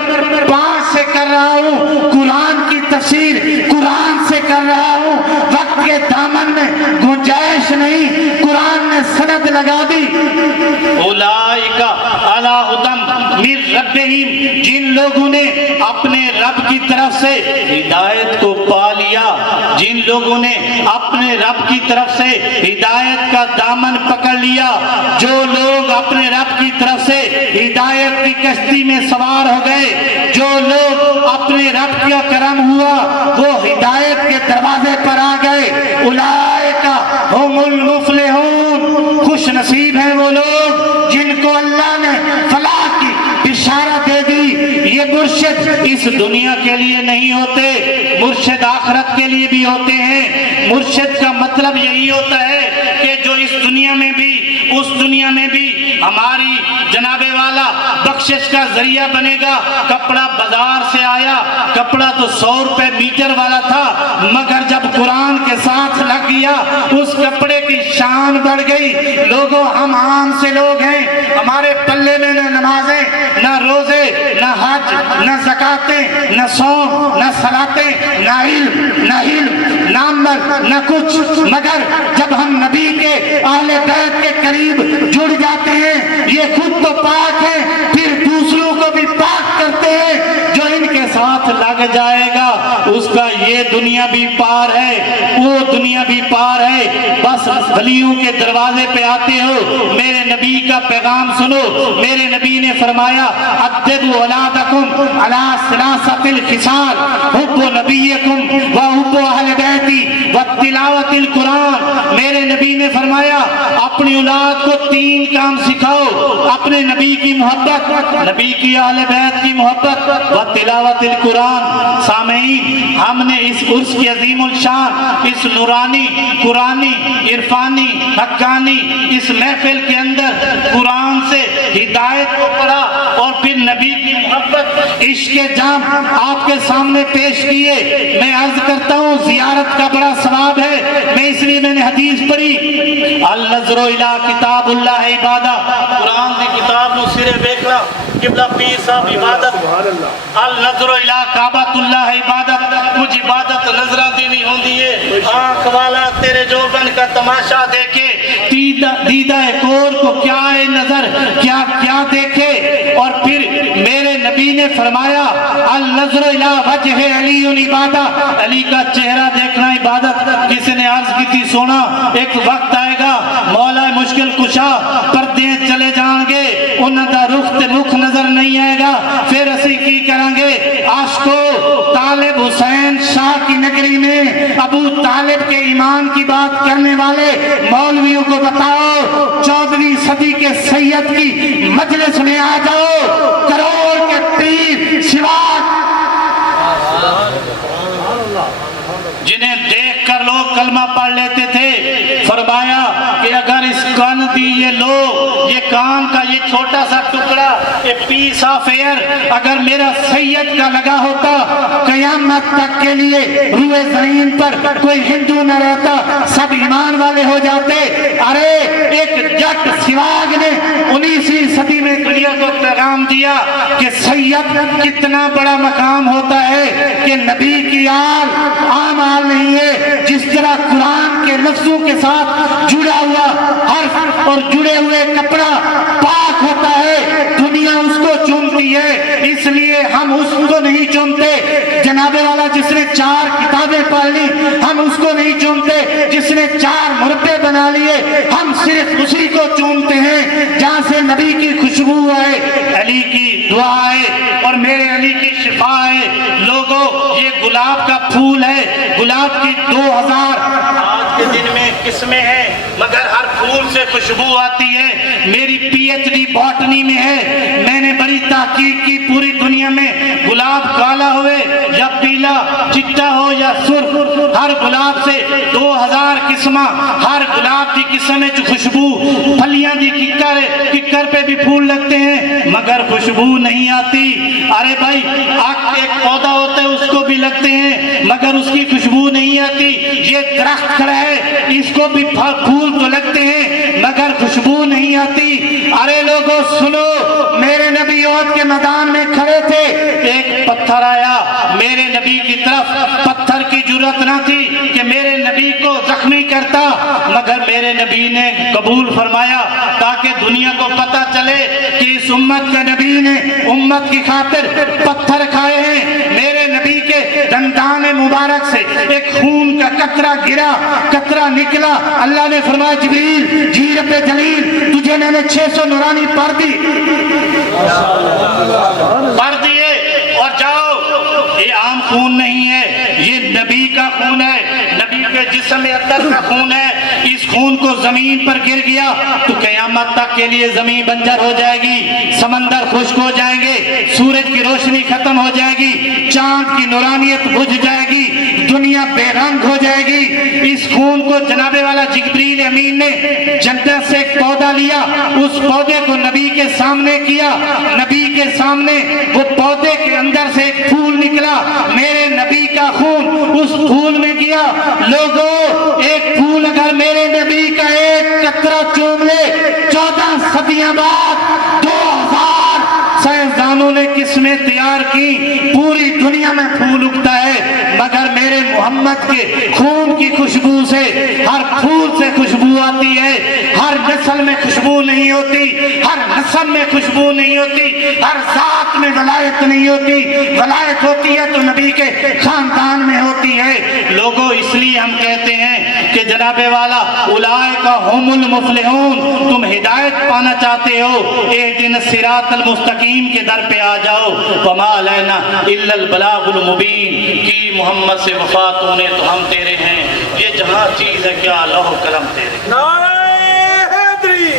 5 سے کر رہا ہوں قرآن کی تفسیر قرآن سے کر رہا ہوں وقت کے دامن میں گنجائش نہیں قرآن نے سند لگا دی اولئک علی ھدی من ربہم جن لوگوں نے اپنے رب کی طرف سے ہدایت کو پا لیا جن لوگوں نے اپنے رب کی طرف سے ہدایت کا دامن پکڑ لیا جو لوگ اپنے رب کی طرف سے ہدایت کی کشتی میں سوار ہو گئے جو لوگ اپنے رب کا کرم ہوا وہ ہدایت کے دروازے پر آ گئے اولئک ھم المفلحون خوش نصیب ہیں وہ لوگ جن کو اللہ نے فلاح کی بشارت دے دی یہ مرشد اس دنیا کے لیے نہیں ہوتے مرشد آخرت کے لیے بھی ہوتے ہیں مرشد کا مطلب یہی ہوتا ہے کہ جو اس دنیا میں بھی اس دنیا میں بھی ہماری جناب والا بخشش کا ذریعہ بنے گا کپڑا بازار سے آیا کپڑا تو 100 روپے میٹر والا تھا مگر جب قرآن کے ساتھ لگ گیا اس کپڑے کی شان بڑھ گئی لوگوں ہم عام سے لوگ ہیں ہمارے پلے میں نہ نمازیں نہ روزے نہ حج نہ زکاتیں نہ صوم نہ صلاتیں نہ علم نہ عمل نہ کچھ مگر جب ہم نبی کے اہل بیت کے قریب جڑ جاتے ہیں یہ خود تو پاک ہے پھر دوسروں کو بھی پاک کرتے ہیں جو ان کے ساتھ لگ جائے گا اس کا یہ دنیا بھی پار ہے وہ دنیا بھی پار ہے بس ولیوں کے دروازے پہ آتے ہو میرے نبی کا پیغام سنو میرے نبی نے فرمایا ادبوا اولادکم علی ثلاثۃ الخصال حب نبیکم وحب اہل بیتی وتلاوت القرآن میرے نبی نے فرمایا اپنی اولاد کو 3 کام سکھاؤ اپنے نبی کی محبت نبی کی اہل بیت کی محبت و تلاوت القرآن سامعین ہم نے اس عرس کی عظیم الشان اس نورانی قرآنی عرفانی حقانی اس محفل کے اندر قرآن سے ہدایت کو پڑھا اور پھر نبی کی محبت عشق جام آپ کے سامنے پیش کیے میں عرض کرتا ہوں زیارت کا بڑا ثواب ہے میں اس لیے میں نے حدیث پڑھی النظر الی کتاب اللہ عبادہ قرآن دی کتاب نو سرے ویکھنا قبلہ پیر صاحب عبادت النظر الی کعبۃ اللہ عبادت کچھ عبادت نظراں دی نہیں ہوندی ہے آنکھ والا تیرے جو بن کا تماشا دیکھے دیدہ کور کو کیا ہے نظر کیا کیا دیکھے اور پھر میرے نبی نے فرمایا النظر الی وجہ علی عبادہ علی کا چہرہ دیکھنا عبادت کسی نے عرض کی تھی سونا ایک وقت آئے گا مولا مشکل کشا پردے چلے جان گے انہاں دا رخ نظر نہیں آئے گا پھر اسی کی کریں گے عاشقو طالب حسین شاہ کی نگری میں ابو طالب کے ایمان کی بات کرنے والے مولویوں کو بتاؤ 14ویں صدی کے سید کی مجلس میں آ جاؤ کروڑ کے پیر سواک جنہیں دیکھ کر لوگ کلمہ پڑھ لیتے تھے فرمایا کہ اگر اس کان دی یہ لوگ یہ کان کا یہ چھوٹا سا ٹکڑا یہ پیس آف ایئر اگر میرا سید کا لگا ہوتا قیامت تک کے لیے روئے زمین پر کوئی ہندو نہ رہتا سب ایمان والے ہو جاتے ارے ایک جٹ سواگ نے 19ویں صدی میں دنیا کو پیغام دیا کہ سید کتنا بڑا مقام ہوتا ہے کہ نبی کی آل عام آل نہیں ہے جس طرح قرآن کے لفظوں کے ساتھ جڑا ہوا حرف اور جڑے ہوئے کپڑا پاک ہوتا ہے دنیا اس کو چومتی ہے اس لیے ہم اس کو نہیں چومتے جناب والا جس نے 4 کتابیں پڑھ لی ہم اس کو نہیں چومتے جس نے 4 مربع بنا لیے ہم صرف اسی کو چومتے ہیں جہاں سے نبی کی خوشبو آئے علی کی دعا ہے اور میرے علی کی شفا ہے لوگوں یہ گلاب کا پھول ہے گلاب کی 2000 آج کے دن میں قسمیں ہیں مگر ہر پھول سے خوشبو آتی ہے میری پی ایچ ڈی باٹنی میں ہے میں نے بڑی تحقیق کی پوری دنیا میں گلاب کالا ہوئے یا پیلا چٹا ہو یا سرخ ہر گلاب سے 2000 قسمہ ہر گلاب کی قسم ہے جو خوشبو پھلیاں دی ککر پہ بھی پھول لگتے ہیں مگر خوشبو نہیں آتی ارے بھائی ایک پودا ہوتا ہے اس کو بھی لگتے ہیں مگر اس کی خوشبو نہیں آتی یہ درخت کھڑا ہے اس کو بھی پھول تو لگتے ہیں مگر خوشبو نہیں آتی ارے لوگوں سنو میرے نبی احد کے میدان میں کھڑے تھے ایک پتھر آیا میرے نبی کی طرف پتھر کی جرات نہ تھی کہ میرے نبی کو زخمی کرتا مگر میرے نبی نے قبول فرمایا تاکہ دنیا کو پتہ چلے کہ اس امت کے نبی نے امت کی خاطر پتھر کھائے ہیں میرے نبی کے دندان مبارک سے ایک خون کا قطرہ گرا قطرہ نکلا اللہ نے فرمایا جبریل جی رب جلیل تجھے میں نے 600 نورانی پڑھ دیے اور جاؤ یہ عام خون نہیں ہے یہ نبی کا خون ہے نبی کے جسم اطہر کا خون ہے اس خون کو زمین پر گر گیا تو قیامت تک کے لیے زمین بنجر ہو جائے گی سمندر خشک ہو جائیں گے سورج کی روشنی ختم ہو جائے گی چاند کی نورانیت بجھ جائے گی دنیا بے رنگ ہو جائے گی اس خون کو جناب والا جبریل امین نے جنت سے ایک پودا لیا اس پودے کو نبی کے سامنے کیا نبی کے سامنے وہ پودے کے اندر سے ایک پھول نکلا میرے نبی کا خون اس پھول میں گیا لوگوں ایک پھول اگر میرے نبی کا ایک قطرہ چوم لے 14 صدیاں بعد 2000 سائنسدانوں نے قسمیں تیار کی پوری دنیا میں پھول اگتا ہے مگر میرے محمد کے خون کی خوشبو سے ہر پھول سے خوشبو آتی ہے ہر نسل میں خوشبو نہیں ہوتی ہر نسل میں خوشبو نہیں ہوتی ہر ذات میں ولایت نہیں ہوتی ولایت ہوتی ہے تو نبی کے خاندان میں ہوتی ہے لوگوں اس لیے ہم کہتے ہیں کہ جناب والا اولئک هم المفلحون تم ہدایت پانا چاہتے ہو اہدنا الصراط المستقیم کے در پہ آ جاؤ وما علینا الا البلاغ المبین کی محمد سے وفا تو نے تو ہم تیرے ہیں یہ جہاں چیز ہے کیا لوح قلم تیرے نعرہ حیدری